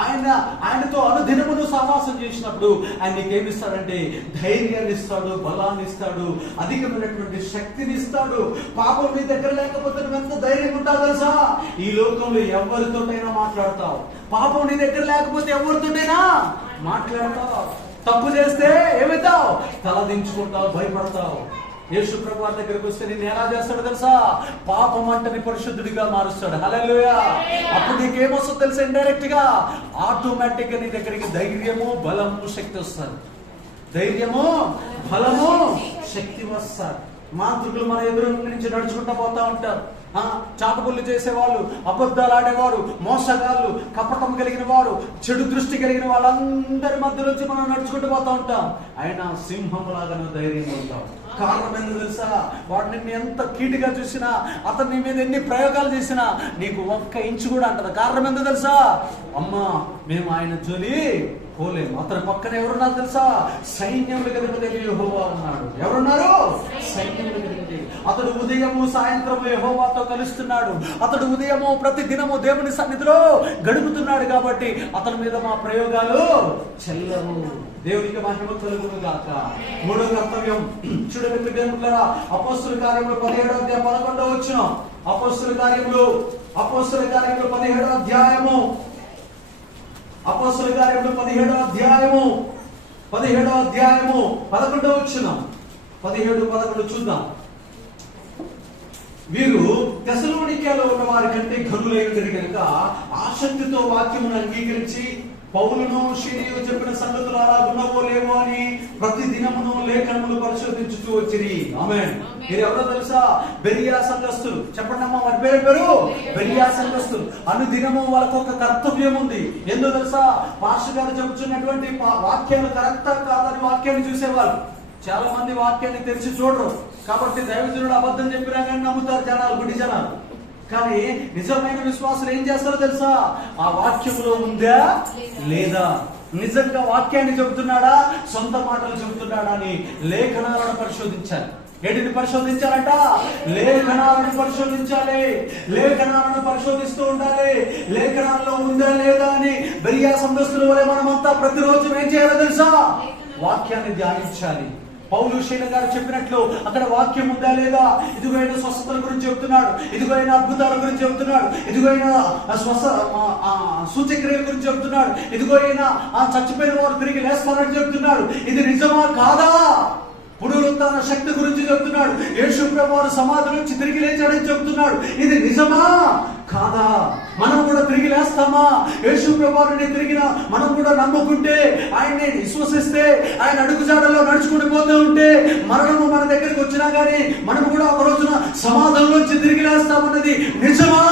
ఆయనతో అనుదినమును సహవాసం చేసినప్పుడు ఆయన నీకేమిస్తాడంటే ధైర్యాన్ని ఇస్తాడు, బలాన్ని ఇస్తాడు, అధికమైనటువంటి శక్తిని ఇస్తాడు. పాపం నీ దగ్గర లేకపోతే నువ్వు ఎంత ధైర్యం ఉంటావు తెలుసా? ఈ లోకంలో ఎవరితోటైనా మాట్లాడతావు. పాపం నీ దగ్గర లేకపోతే ఎవరితోటైనా మాట్లాడతావు. తప్పు చేస్తే ఏమవుతావు? తలదించుకుంటావు, భయపడతావు. యేసు ప్రభువు దగ్గరికి వస్తే నిన్ను ఎలా చేస్తాడు తెలుసా? పాపం అంటని పరిశుద్ధుడిగా మారుస్తాడు. హల్లెలూయా! అప్పుడు నీకేమొస్తుంది తెలుసా? ఇండైరెక్ట్ గా ఆటోమేటిక్ గా నీ దగ్గరికి ధైర్యము, బలము, శక్తి వస్తారు. ధైర్యము, బలము, శక్తి వస్తారు. మాంత్రికులు మన ఎదురు నుంచి నడుచుకుంటూ పోతా ఉంటారు. చాటుబుల్లు చేసేవాళ్ళు, అబద్ధాలు ఆడేవారు, మోసగాళ్ళు, కపటం కలిగిన వారు, చెడు దృష్టి కలిగిన వాళ్ళందరి మధ్యలోంచి మనం నడుచుకుంటూ పోతా ఉంటాం. అయినా సింహం లాగానే ధైర్యం ఉంటాం. కారణం ఎందుకు తెలుసా? వాడు నిన్ను ఎంత కీటుగా చూసినా, అతను నీ మీద ఎన్ని ప్రయోగాలు చేసినా నీకు ఒక్క ఇంచు కూడా అంటది. కారణం ఎందుకు తెలుసా? అమ్మా, మేము ఆయన జోలి పోలేము. అతని పక్కన ఎవరున్నారు తెలుసా? సైన్యములు కలిగిన యెహోవా ఉన్నాడు. ఎవరున్నారు? సైన్యములు కలిగిన. అతడు ఉదయము సాయంత్రము యెహోవాతో కలుస్తున్నాడు. అతడు ఉదయము ప్రతి దినము దేవుని సన్నిధిలో గడుపుతున్నాడు. కాబట్టి అతని మీద మా ప్రయోగాలు చెల్లవు. దేవునికి మహిమ కలుగును గాక. మూడో కర్తవ్యం చూడండి దేవులారా, అపోస్తుల కార్యములు 17వ అధ్యాయం 11వ వచనం. అపోస్తుల కార్యములు 17వ అధ్యాయము 11వ వచనం. 17-11 చూద్దాం. వీరు తెసలోనికలో ఉన్న వారి కంటే ఘనులై ఉండరు కనుక ఆసక్తితో వాక్యమును అంగీకరించి పౌలును శిలియు చెప్పిన సంగతులు అలా ఉన్నవో లేవో అని ప్రతి దినమును లేఖనములు పరిశోధించుతూ వచ్చిరి. ఆమేన్. మీరు ఎవరో తెలుసా? బెరియా సంఘస్థులు. చెప్పండి అమ్మా, వారి పేరు బెరియా సంఘస్థులు. అనుదినము వాళ్ళకు ఒక కర్తవ్యం ఉంది. ఎందుకు తెలుసా? పాస్టర్ గారు చెబుతున్నటువంటి వాక్యాలు కరెక్టా కాదని వాక్యాన్ని చూసేవాళ్ళు. చాలా మంది వాక్యాన్ని తెలిసి చూడరు. కాబట్టి దైవజనుడు అబద్ధం చెప్పినా కానీ నమ్ముతారు జనాలు, గుడి జనాలు. కానీ నిజమైన విశ్వాసులు ఏం చేస్తారో తెలుసా? ఆ వాక్యంలో ఉందా లేదా, నిజంగా వాక్యాన్ని చెబుతున్నాడా, సొంత మాటలు చెబుతున్నాడా అని లేఖనాలను పరిశోధించాలి. ఏంటిని పరిశోధించాలంట? లేఖనాలను పరిశోధించాలి. లేఖనాలను పరిశోధిస్తూ ఉండాలి. లేఖనాల్లో ఉందా లేదా అని బెరియా సంఘస్థుల వలె మనమంతా ప్రతిరోజు ఏం చేయాలో తెలుసా? వాక్యాన్ని ధ్యానించాలి. పౌలు శీల గారు చెప్పినట్లు అక్కడ వాక్యం ఉందా లేదా, ఇదిగోయిన స్వస్థతల గురించి చెబుతున్నాడు, ఇదిగోయిన అద్భుతాల గురించి చెబుతున్నాడు, ఇదిగోయిన సూచక్రియల గురించి చెబుతున్నాడు, ఇదిగోయిన చచ్చిపోయిన వారు తిరిగి లేస్తారని చెబుతున్నాడు. ఇది నిజమా కాదా? పునరుత్థాన శక్తి గురించి చెబుతున్నాడు. యేసు ప్రభువు సమాధి నుంచి తిరిగి లేచాడని చెబుతున్నాడు. ఇది నిజమా కాదా? మనం కూడా తిరిగి లేస్తామా? యేసు ప్రభువుని తిరిగిన మనం కూడా నమ్ముకుంటే, ఆయన్ని విశ్వసిస్తే, ఆయన అడుగుజాడలో నడుచుకుంటూ పోతూ ఉంటే, మరణము మన దగ్గరికి వచ్చినా గానీ మనం కూడా ఒక రోజున సమాధంలోంచి తిరిగి లేస్తామన్నది నిజమా?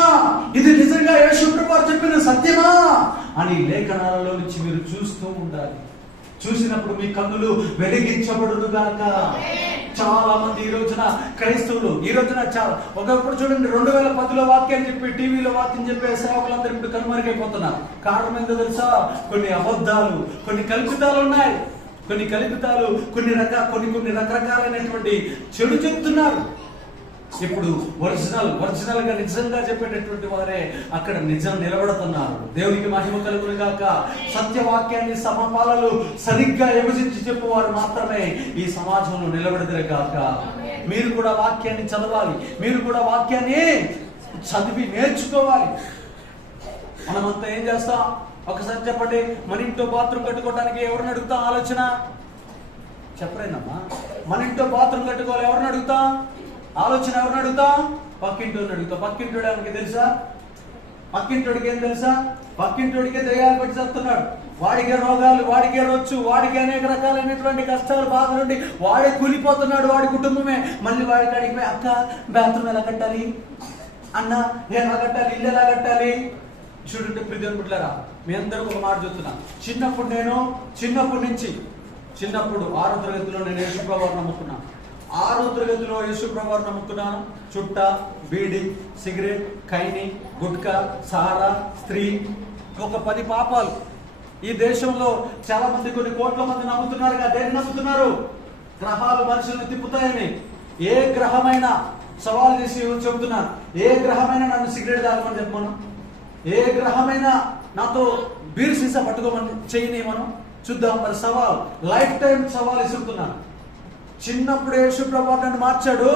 ఇది నిజంగా యేసు ప్రభువు చెప్పిన సత్యమా అని లేఖనాలలో నుంచి మీరు చూస్తూ ఉండాలి. చూసినప్పుడు మీ కన్నులు వెలిగించబడును గాక. చాలా మంది ఈ రోజున క్రైస్తవులు ఒకప్పుడు చూడండి 2010లో వాక్యాన్ని చెప్పి టీవీలో వాక్యం చెప్పే సేవకులందరూ ఇప్పుడు కనుమరుగైపోతున్నారు. కారణం ఏంటో తెలుసా? కొన్ని అబద్ధాలు, కొన్ని కల్పితాలు ఉన్నాయి. కొన్ని రకరకాలైనటువంటి చెడు చెప్తున్నారు. ఇప్పుడు ఒరిజినల్ గా నిజంగా చెప్పేటటువంటి వారే అక్కడ నిజం నిలబడుతున్నారు. దేవునికి మహిమ కలుగును గాక. సత్యవాక్యాన్ని సమపాలలు సరిగ్గా విభజించి చెప్పువారు మాత్రమే ఈ సమాజంలో నిలబడదురు గాక. మీరు కూడా వాక్యాన్ని చదవాలి. మీరు కూడా వాక్యాన్ని చదివి నేర్చుకోవాలి. మనమంతా ఏం చేస్తాం? ఒకసారి చెప్పండి, మన ఇంట్లో బాత్రూమ్ కట్టుకోవడానికి ఎవరిని అడుగుతాం? ఆలోచన చెప్పరేనమ్మా. మన ఇంట్లో బాత్రూమ్ కట్టుకోవాలి, ఎవరిని అడుగుతాం? ఆలోచన ఎవరిని అడుగుతాం? పక్కింటోని అడుగుతాం. పక్కింటోడానికి తెలుసా? పక్కింటోడికి ఏం తెలుసా? పక్కింటోడికే దయ్యాలు పెట్టి చెప్తున్నాడు. వాడికే రోగాలు, వాడికే రొచ్చు, వాడికి అనేక రకాలైనటువంటి కష్టాలు, బాధ నుండి వాడే కూలిపోతున్నాడు, వాడి కుటుంబమే. మళ్ళీ వాడికి అడిగిపోయి, అక్క బాత్రూమ్ ఎలా కట్టాలి, అన్న ఎలా కట్టాలి, ఇల్లు ఎలా కట్టాలి? చూడండి ప్రియమైన బిడ్డలారా, మీ అందరికీ ఒక మాట చెప్తున్నా. చిన్నప్పుడు 6వ తరగతిలో నేను యేసుప్రభువుని నమ్ముకున్నాను. 6వ తరగతిలో యేసుప్రభువుని నమ్ముకున్నాను. చుట్ట, బీడి, సిగరెట్, ఖైని, గుట్కా, సారా, స్త్రీ, ఒక 10 పాపాలు. ఈ దేశంలో చాలా మంది, కొన్ని కోట్ల మంది నమ్ముతున్నారు. దేన్ని నమ్ముతున్నారు? గ్రహాలు మనుషుల్ని తిప్పుతాయని. ఏ గ్రహమైనా సవాల్ చేసి చెబుతున్నారు, ఏ గ్రహమైనా నన్ను సిగరెట్ తాగమని చెప్పమను, ఏ గ్రహమైనా నాతో బీర్ సీసా పట్టుకోమని చేయని మనం చూద్దాం. మరి సవాల్, లైఫ్ టైం సవాల్ ఇస్తున్నాను. చిన్నప్పుడు యేసుప్రభువు నన్ను మార్చాడు.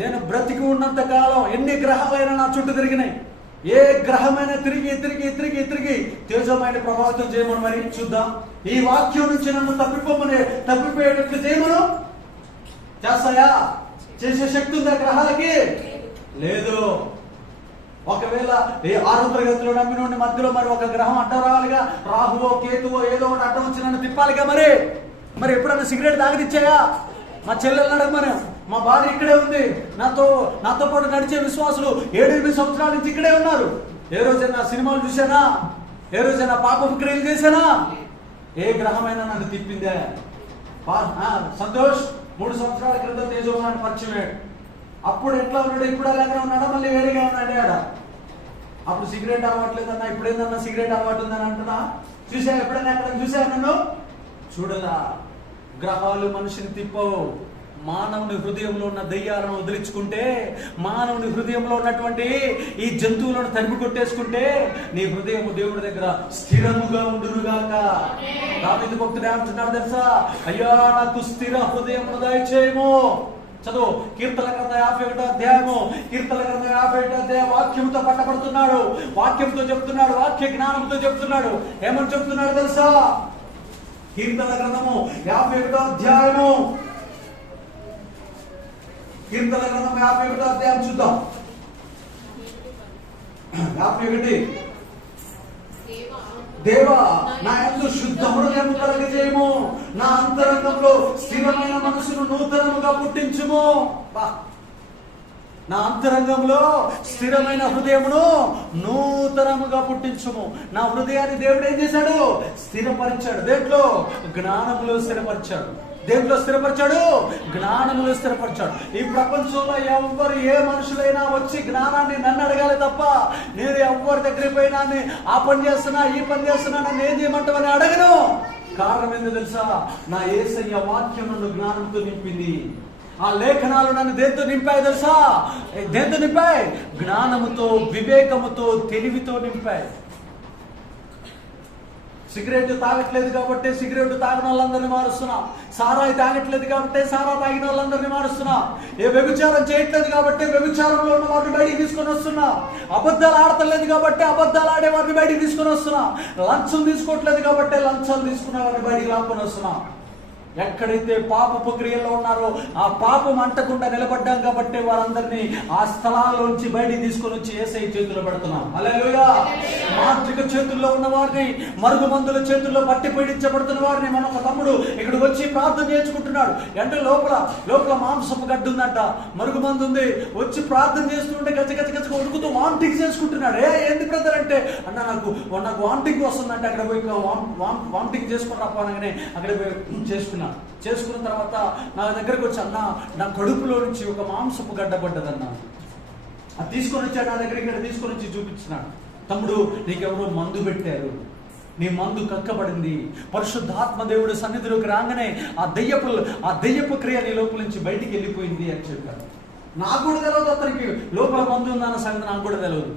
నేను బ్రతికి ఉన్నంత కాలం ఎన్ని గ్రహాలైనా నా చుట్టూ తిరిగినాయి. ఏ గ్రహమైనా తిరిగి తిరిగి తిరిగి తిరిగి తేజమైన ప్రభావితం చేయమని మరి చూద్దాం. ఈ వాక్యం నుంచి నన్ను తప్పిపోయేటట్లు చేయమను. చేస్తాయా? చేసే శక్తి ఉందా గ్రహాలకి? లేదు. ఒకవేళ 6వ తరగతిలో నమ్మిన మధ్యలో మరి ఒక గ్రహం అడ్డం రావాలిగా, రాహువో కేతువో ఏదో ఒకటి అడ్డం వచ్చి నన్ను తిప్పాలిగా. మరి ఎప్పుడన్నా సిగరెట్ తాగనిచ్చాయా? మా చెల్లెలు అడగమని, మా భార్య ఇక్కడే ఉంది, నాతో పాటు నడిచే విశ్వాసులు 7-8 సంవత్సరాల నుంచి ఇక్కడే ఉన్నారు. ఏ రోజైనా సినిమాలు చూసానా? ఏ రోజైనా పాపం క్రియలు చేశానా? ఏ గ్రహమైనా నన్ను తిప్పిందే? సంతోష్ 3 సంవత్సరాల క్రితం తేజోమాన్ని పరిచయం. అప్పుడు ఎట్లా ఉన్నాడు, ఇప్పుడు అలాగే ఉన్నాడా, మళ్ళీ వేరేగా ఉన్నాడే ఆడ. అప్పుడు సిగరెట్ అలవాట్లేదన్నా, ఇప్పుడు ఏందన్నా సిగరెట్ అలవాటు ఉందని అంటున్నా. చూసా? ఎప్పుడైనా ఎక్కడ చూసా నన్ను? చూడలా. గ్రహాలు మనిషిని తిప్పవు. మానవుని హృదయంలో ఉన్న దయ్యాలను వదిలించుకుంటే, మానవుని హృదయంలో ఉన్నటువంటి ఈ జంతువులను తరిమి కొట్టేసుకుంటే నీ హృదయం దేవుడి దగ్గర స్థిరముగా ఉండునుగాక. దావీదు భక్తుడు ఏమంటున్నాడు తెలుసా? అయ్యా నాకు స్థిర హృదయం దయచేయము. చదువు కీర్తన గ్రంథం 51వ అధ్యాయము. కీర్తన గ్రంథం 51వ అధ్యాయం వాక్యంతో పట్టబడుతున్నాడు, వాక్యంతో చెప్తున్నాడు, వాక్య జ్ఞానంతో చెప్తున్నాడు. ఏమని చెప్తున్నాడు తెలుసా? కీర్తన గ్రంథము 51వ అధ్యాయము. కీర్తన గ్రంథం 51వ అధ్యాయం చూద్దాం. 51. దేవా నా యందు శుద్ధ హృదయము కలగజేయము, నా అంతరంగంలో స్థిరమైన మనసును నూతనముగా పుట్టించుము. నా అంతరంగంలో స్థిరమైన హృదయమును నూతనముగా పుట్టించుము. నా హృదయాన్ని దేవుడు ఏం చేశాడు? స్థిరపరిచాడు. దేంట్లో? జ్ఞానములో స్థిరపరిచాడు. దేంట్లో స్థిరపరిచాడు? జ్ఞానములో స్థిరపరిచాడు. ఈ ప్రపంచంలో ఎవరు, ఏ మనుషులైనా వచ్చి జ్ఞానాన్ని నన్ను అడగాలి తప్ప, నేను ఎవరి దగ్గరికి పోయినా ఆ పని చేస్తున్నా, ఈ పని చేస్తున్నా, నన్ను ఏం చేయమంటావని అడగను. కారణం ఏంటో తెలుసా? నా యేసయ్య వాక్యం నన్ను జ్ఞానంతో నింపింది. ఆ లేఖనాలు నన్ను దేంతో నింపాయి తెలుసా? దేంతో నింపాయి? జ్ఞానముతో, వివేకముతో, తెలివితో నింపాయి. సిగరెట్ తాగట్లేదు కాబట్టి సిగరెట్ తాగిన వాళ్ళందరినీ మారుస్తున్నాం. సారాయి తాగట్లేదు కాబట్టి సారా తాగిన వాళ్ళందరినీ మారుస్తున్నాం. ఏ వ్యభిచారం చేయట్లేదు కాబట్టి వ్యభిచారంలో ఉన్న వారిని బయటికి తీసుకొని వస్తున్నాం. అబద్ధాలు ఆడతలేదు కాబట్టి అబద్ధాలు ఆడే వారిని బయటికి తీసుకొని వస్తున్నాం. లంచం తీసుకోవట్లేదు కాబట్టి లంచాలు తీసుకున్న వారిని బయటికి లాక్కొని వస్తున్నాం. ఎక్కడైతే పాపపు క్రియల్లో ఉన్నారో ఆ పాపం అంటకుండా నిలబడ్డాం కాబట్టి వారందరినీ ఆ స్థలాల్లోంచి బయటికి తీసుకొని వచ్చి యేసయ్య చేతుల్లో పెడుతున్నాం. హల్లెలూయా. మాంత్రిక చేతుల్లో ఉన్న వారిని, మరుగు మందుల చేతుల్లో పట్టి పీడించబడుతున్న వారిని మన ఒక తమ్ముడు ఇక్కడికి వచ్చి ప్రార్థన చేసుకుంటున్నాడు. అంటే లోపల మాంసపు గడ్డు ఉందంట, మరుగు మందు ఉంది. వచ్చి ప్రార్థన చేస్తుంటే గచ్చ ఉడుకుతూ వామిటింగ్ చేసుకుంటున్నాడు. ఏంది బ్రదర్ అంటే, అన్న నాకు వామిటింగ్ వస్తుందంటే అక్కడ పోయి వామిటింగ్ చేసుకుని రానగానే అక్కడ పోయి చేసుకున్న తర్వాత నా దగ్గరకు వచ్చి, అన్న నా కడుపులో నుంచి ఒక మాంసపు గడ్డ పడ్డదన్నా. అది తీసుకొని వచ్చాడు నా దగ్గరికి. తీసుకొని వచ్చి చూపించినాడు. తమ్ముడు నీకెవరో మందు పెట్టారు, నీ మందు కక్కబడింది. పరిశుద్ధాత్మ దేవుడు సన్నిధిలోకి రాగానే ఆ దెయ్యపు క్రియ నీ లోపల నుంచి బయటికి వెళ్ళిపోయింది అని చెప్పాడు. నాకు కూడా తెలియదు అతనికి లోపల మందు ఉందన్న సంగతి నాకు కూడా తెలియదు.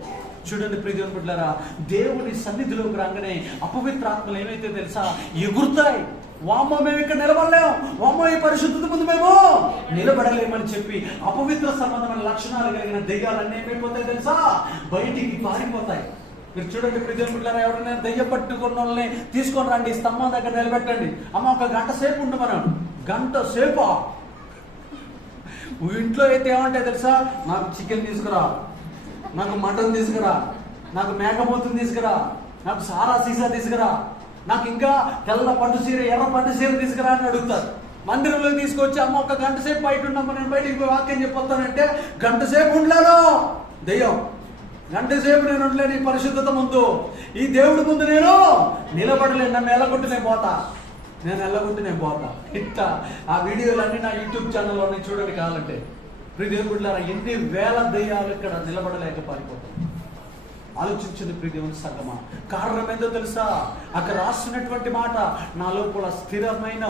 చూడండి ప్రియమైన బిడ్డలారా, దేవుని సన్నిధిలోకి రాగానే అపవిత్రాత్మలు ఏమైతే తెలుసా? ఎగురుతాయి. వామ్మో మేము ఇక్కడ నిలబడలేము, వామ్మో ఈ పరిశుద్ధత ముందు మేము నిలబడలేమని చెప్పి అపవిత్ర సంబంధమైన లక్షణాలు కలిగిన దెయ్యాలన్నీ ఏమైపోతాయి తెలుసా? బయటికి పారిపోతాయి. మీరు చూడండి ప్రియమైన బిడ్డలారా, ఎవరైనా దెయ్యం పట్టుకున్న వాళ్ళని తీసుకొని రండి, స్తంభం దగ్గర నిలబెట్టండి. అమ్మ ఒక గంట సేపు ఉండు. మనం గంట సేపా? ఇంట్లో అయితే ఏమంటాయి తెలుసా? నాకు చికెన్ తీసుకురా, నాకు మటన్ తీసుకురా, నాకు మేఘమూతుని తీసుకురా, నాకు సారా సీసా తీసుకురా, నాకు ఇంకా తెల్ల పట్టు చీర ఎర్ర పట్టు చీర తీసుకురా అని అడుగుతారు. మందిరంలో తీసుకొచ్చి అమ్మ ఒక గంట సేపు బయట ఉన్నాము, నేను బయటికి పోయి వాక్యం చెప్పొస్తానంటే గంట సేపు ఉండలేను. దెయ్యం గంట సేపు నేను ఉండలేను ఈ పరిశుద్ధత ముందు, ఈ దేవుడి ముందు నేను నిలబడలేను. నన్ను ఎల్లగొట్టి నేను పోతా, ఇట్లా ఆ వీడియోలన్నీ నా యూట్యూబ్ ఛానల్లో చూడండి కావాలంటే. ప్రియదేవుని బిడ్డలారా, ఎన్ని వేల దెయ్యాలు ఇక్కడ నిలబడలేక పారిపోతాయి. ఆలోచించింది ప్రియదేవుని సంగమా. కారణం ఏందో తెలుసా? అక్కడ రాస్తున్నటువంటి మాట, నా లోపల స్థిరమైన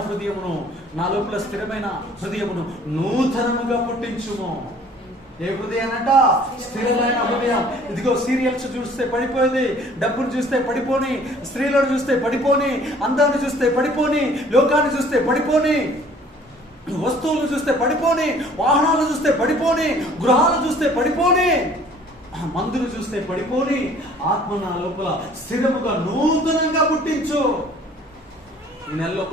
హృదయమును నూతనముగా పుట్టించుము. ఏ హృదయానంట? స్థిరమైన హృదయం. ఇదిగో సీరియల్స్ చూస్తే పడిపోయింది, డబ్బును చూస్తే పడిపోని, స్త్రీలను చూస్తే పడిపోని, అందాన్ని చూస్తే పడిపోని, లోకాన్ని చూస్తే పడిపోని, వస్తువులు చూస్తే పడిపోని, వాహనాలు చూస్తే పడిపోని, గృహాలు చూస్తే పడిపోని, మందులు చూస్తే పడిపోని, ఆత్మ నా లోపల స్థిరముగా నూతనంగా పుట్టించు. ఈ నెలలో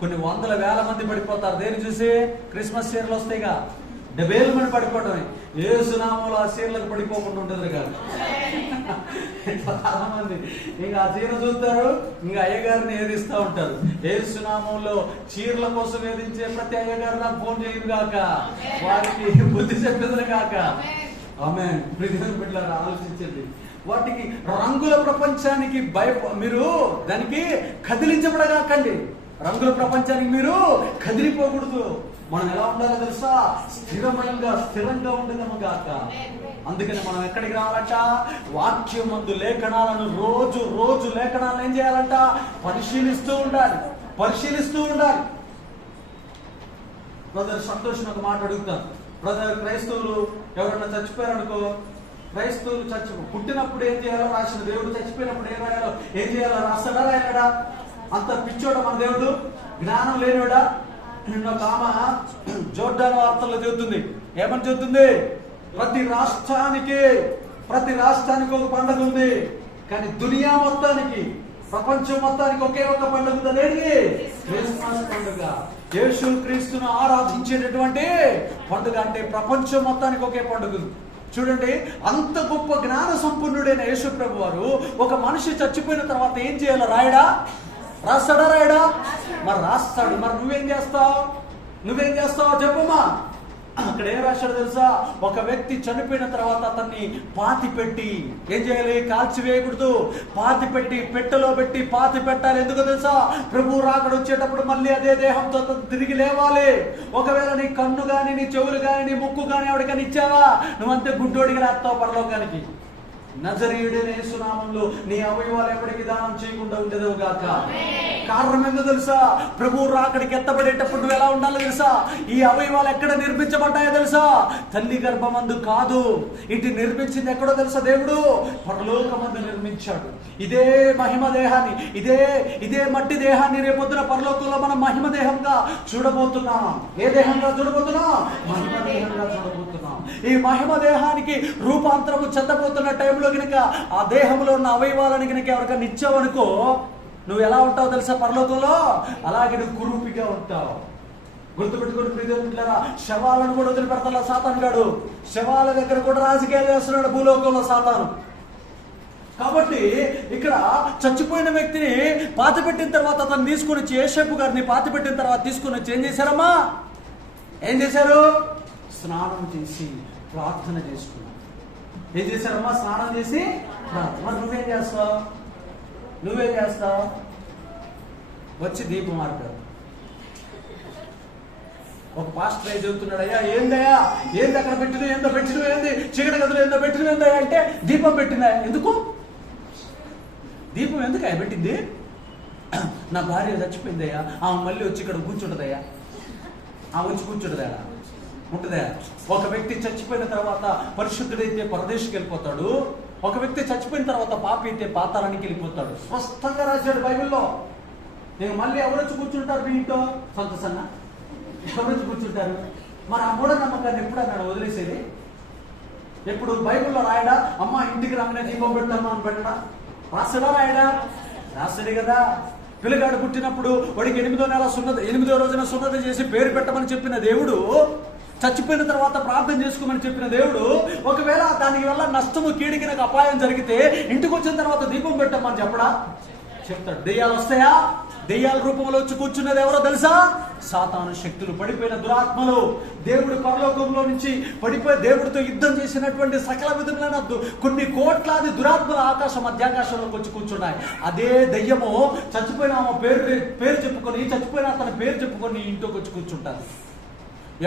కొన్ని వందల వేల మంది పడిపోతారు. దేని చూసి? క్రిస్మస్ చీరలు వస్తాయిగా, డబేలు మంది పడిపోవడమే. ఏసునామంలో ఆ చీరలకు పడిపోకుండా ఉంటుంది కాదు. చాలా మంది ఇంకా ఆ చీర చూస్తారు, ఇంకా అయ్యగారిని ఏదిస్తూ ఉంటారు. ఏసునామంలో చీరల కోసం వేధించే ప్రతి అయ్యగారు నాకు ఫోన్ చేయదు కాక, వారికి బుద్ధి చెప్పేది కాక. ఆమేన్. ప్రియమైన బిడ్డలారా, ఆలోచించండి. వాటికి రంగుల ప్రపంచానికి మీరు దానికి కదిలించబడగాకండి. రంగుల ప్రపంచానికి మీరు కదిలిపోకూడదు. మనం ఎలా ఉండాలో తెలుసా? స్థిరంగా ఉండగలము గాక. అందుకని మనం ఎక్కడికి రావాలంట? వాక్యం మందు లేఖనాలను రోజు లేఖనాలను ఏం చేయాలంట? పరిశీలిస్తూ ఉండాలి. బ్రదర్ సంతోషం ఒక మాట అడుగుతాను. బ్రదర్, క్రైస్తవులు ఎవరైనా చచ్చిపోయారనుకో, క్రైస్తవులు పుట్టినప్పుడు ఏం చేయాలో రాసిన దేవుడు, చచ్చిపోయినప్పుడు ఏం చేయాలో రాస్తాడా రాయడా? అంత పిచ్చోడా మన దేవుడు? జ్ఞానం లేనివాడా? నిన్న ఒక ఆమె జోర్డాన్ వార్తల్లో చెబుతుంది. ఏమని చెబుతుంది? ప్రతి రాష్ట్రానికి ఒక పండుగ ఉంది, కానీ దునియా మొత్తానికి, ప్రపంచం మొత్తానికి ఒకే ఒక పండుగ ఉందనేది క్రిస్మస్ పండుగ. యేసు క్రీస్తును ఆరాధించేటటువంటి పండుగ. అంటే ప్రపంచం మొత్తానికి ఒకే పండుగ. చూడండి, అంత గొప్ప జ్ఞాన సంపన్నుడైన యేసు ప్రభు వారు ఒక మనిషి చచ్చిపోయిన తర్వాత ఏం చేయాలో రాస్తాడా రాయడా? మరి రాస్తాడు. మరి నువ్వేం చేస్తావు చెప్పమ్మా. అక్కడ ఏం రాశాడు తెలుసా? ఒక వ్యక్తి చనిపోయిన తర్వాత అతన్ని పాతి పెట్టి ఏం చేయాలి? కాల్చివేయకూడదు. పాతి పెట్టి, పెట్టెలో పెట్టి పాతి పెట్టాలి. ఎందుకు తెలుసా? ప్రభు రాకడ వచ్చేటప్పుడు మళ్ళీ అదే దేహంతో తిరిగి లేవాలి. ఒకవేళ నీ కన్ను గాని, నీ చెవులు గాని, నీ ముక్కు గాని ఎవరికైనా ఇచ్చావా, నువ్వంతే గుడ్డోడిగా రాస్తావు పరలోకానికి. నజరీయుడైన యేసు నామములో నీ అవయవాలు ఎప్పటికీ దానం చేయకుండా ఉండేదవు గాక. కారణం ఏందో తెలుసా? ప్రభు రాకడికి ఎత్తబడేటప్పుడు నువ్వు ఎలా ఉండాలో తెలుసా? ఈ అవయవాలు ఎక్కడ నిర్మించబడ్డాయో తెలుసా? తల్లి గర్భమందు కాదు. ఇటు నిర్మించింది ఎక్కడో తెలుసా? దేవుడు పరలోకమందు నిర్మించాడు. ఇదే మహిమ దేహాన్ని, ఇదే మట్టి దేహాన్ని రేపొద్దున పరలోకంలో మనం మహిమ దేహంగా చూడబోతున్నాం. ఏ దేహంగా చూడబోతున్నాం? మహిమ దేహంగా చూడబోతున్నాం. ఈ మహిమ దేహానికి రూపాంతరము చెందబోతున్న టైంలో గనుక ఆ దేహంలో ఉన్న అవయవాలని గనుక ఎవరికైనా ఇచ్చావనుకో, నువ్వు ఎలా ఉంటావు తెలుసా? పరలోకంలో అలాగే నువ్వు కురూపిగా ఉంటావు. గుర్తుపెట్టుకుని ప్రియమిత్రులారా, శవాలను కూడా వదిలిపెడతా సాతాను గాడు. శవాల దగ్గర కూడా రాజకీయాలు చేస్తున్నాడు భూలోకంలో సాతాను. కాబట్టి ఇక్కడ చచ్చిపోయిన వ్యక్తిని పాతి పెట్టిన తర్వాత అతను తీసుకుని వచ్చి, యేసేపు గారిని పాతి పెట్టిన తర్వాత తీసుకుని వచ్చి ఏం చేశారు? స్నానం చేసి ప్రార్థన చేసుకున్నారు. ఏం చేశారమ్మా? స్నానం చేసి ప్రార్థన. మరి నువ్వేం చేస్తావు? వచ్చి దీపం ఆర్పారు. ఒక పాస్టర్ ఏం చెబుతున్నాడు, అయ్యా ఏంది అక్కడ పెట్టిన ఏంది చీకటి గదులు ఏందో పెట్టిన అంటే దీపం పెట్టినా. ఎందుకు దీపం ఎందుకు పెట్టింది? నా భార్య చచ్చిపోయిందయ్యా, ఆమె మళ్ళీ వచ్చి ఇక్కడ కూర్చుంటుందయ్యా, ఆమె వచ్చి కూర్చుంటుందా? ఉంటుందా? ఒక వ్యక్తి చచ్చిపోయిన తర్వాత పరిశుద్ధుడైతే పరదేశికి వెళ్ళిపోతాడు. ఒక వ్యక్తి చచ్చిపోయిన తర్వాత పాపి అయితే పాతాళానికి వెళ్ళిపోతాడు. స్పష్టంగా రాశాడు బైబిల్లో. నేను మళ్ళీ ఎవరొచ్చి కూర్చుంటారు? మీ ఇంట్లో సంతోషంగా ఎవరొచ్చి కూర్చుంటారు? మరి ఆ మూఢనమ్మకాన్ని ఎప్పుడు అన్నాడు వదిలేసేది? ఎప్పుడు బైబిల్లో రాయడా? అమ్మ ఇంటికి రాగానే దీపం పెట్టామా అని పెట్టడా? రాస్తాడా రాయడా? రాస్తాడే కదా. పిల్లగాడు పుట్టినప్పుడు వాడికి 8వ రోజున సున్నతి చేసి పేరు పెట్టమని చెప్పిన దేవుడు చచ్చిపోయిన తర్వాత ప్రార్థన చేసుకోమని చెప్పిన దేవుడు ఒకవేళ దాని వల్ల నష్టము కీడికి నాకు అపాయం జరిగితే ఇంటికి వచ్చిన తర్వాత దీపం పెట్టమని చెప్పడా? చెప్తాడు. దెయ్యాలు వస్తాయా? దెయ్యాల రూపంలో వచ్చి కూర్చున్నది ఎవరో తెలుసా? సాతాను శక్తులు, పడిపోయిన దురాత్మలు. దేవుడు పరలోకంలో నుంచి పడిపోయి దేవుడితో యుద్ధం చేసినటువంటి సకల విధములైన కొన్ని కోట్లాది దురాత్మలు మధ్యాకాశంలోకి వచ్చి కూర్చున్నాయి. అదే దెయ్యము చచ్చిపోయిన ఆమె పేరు చెప్పుకొని, చచ్చిపోయిన అతని పేరు చెప్పుకొని ఇంటికి వచ్చి కూర్చుంటారు.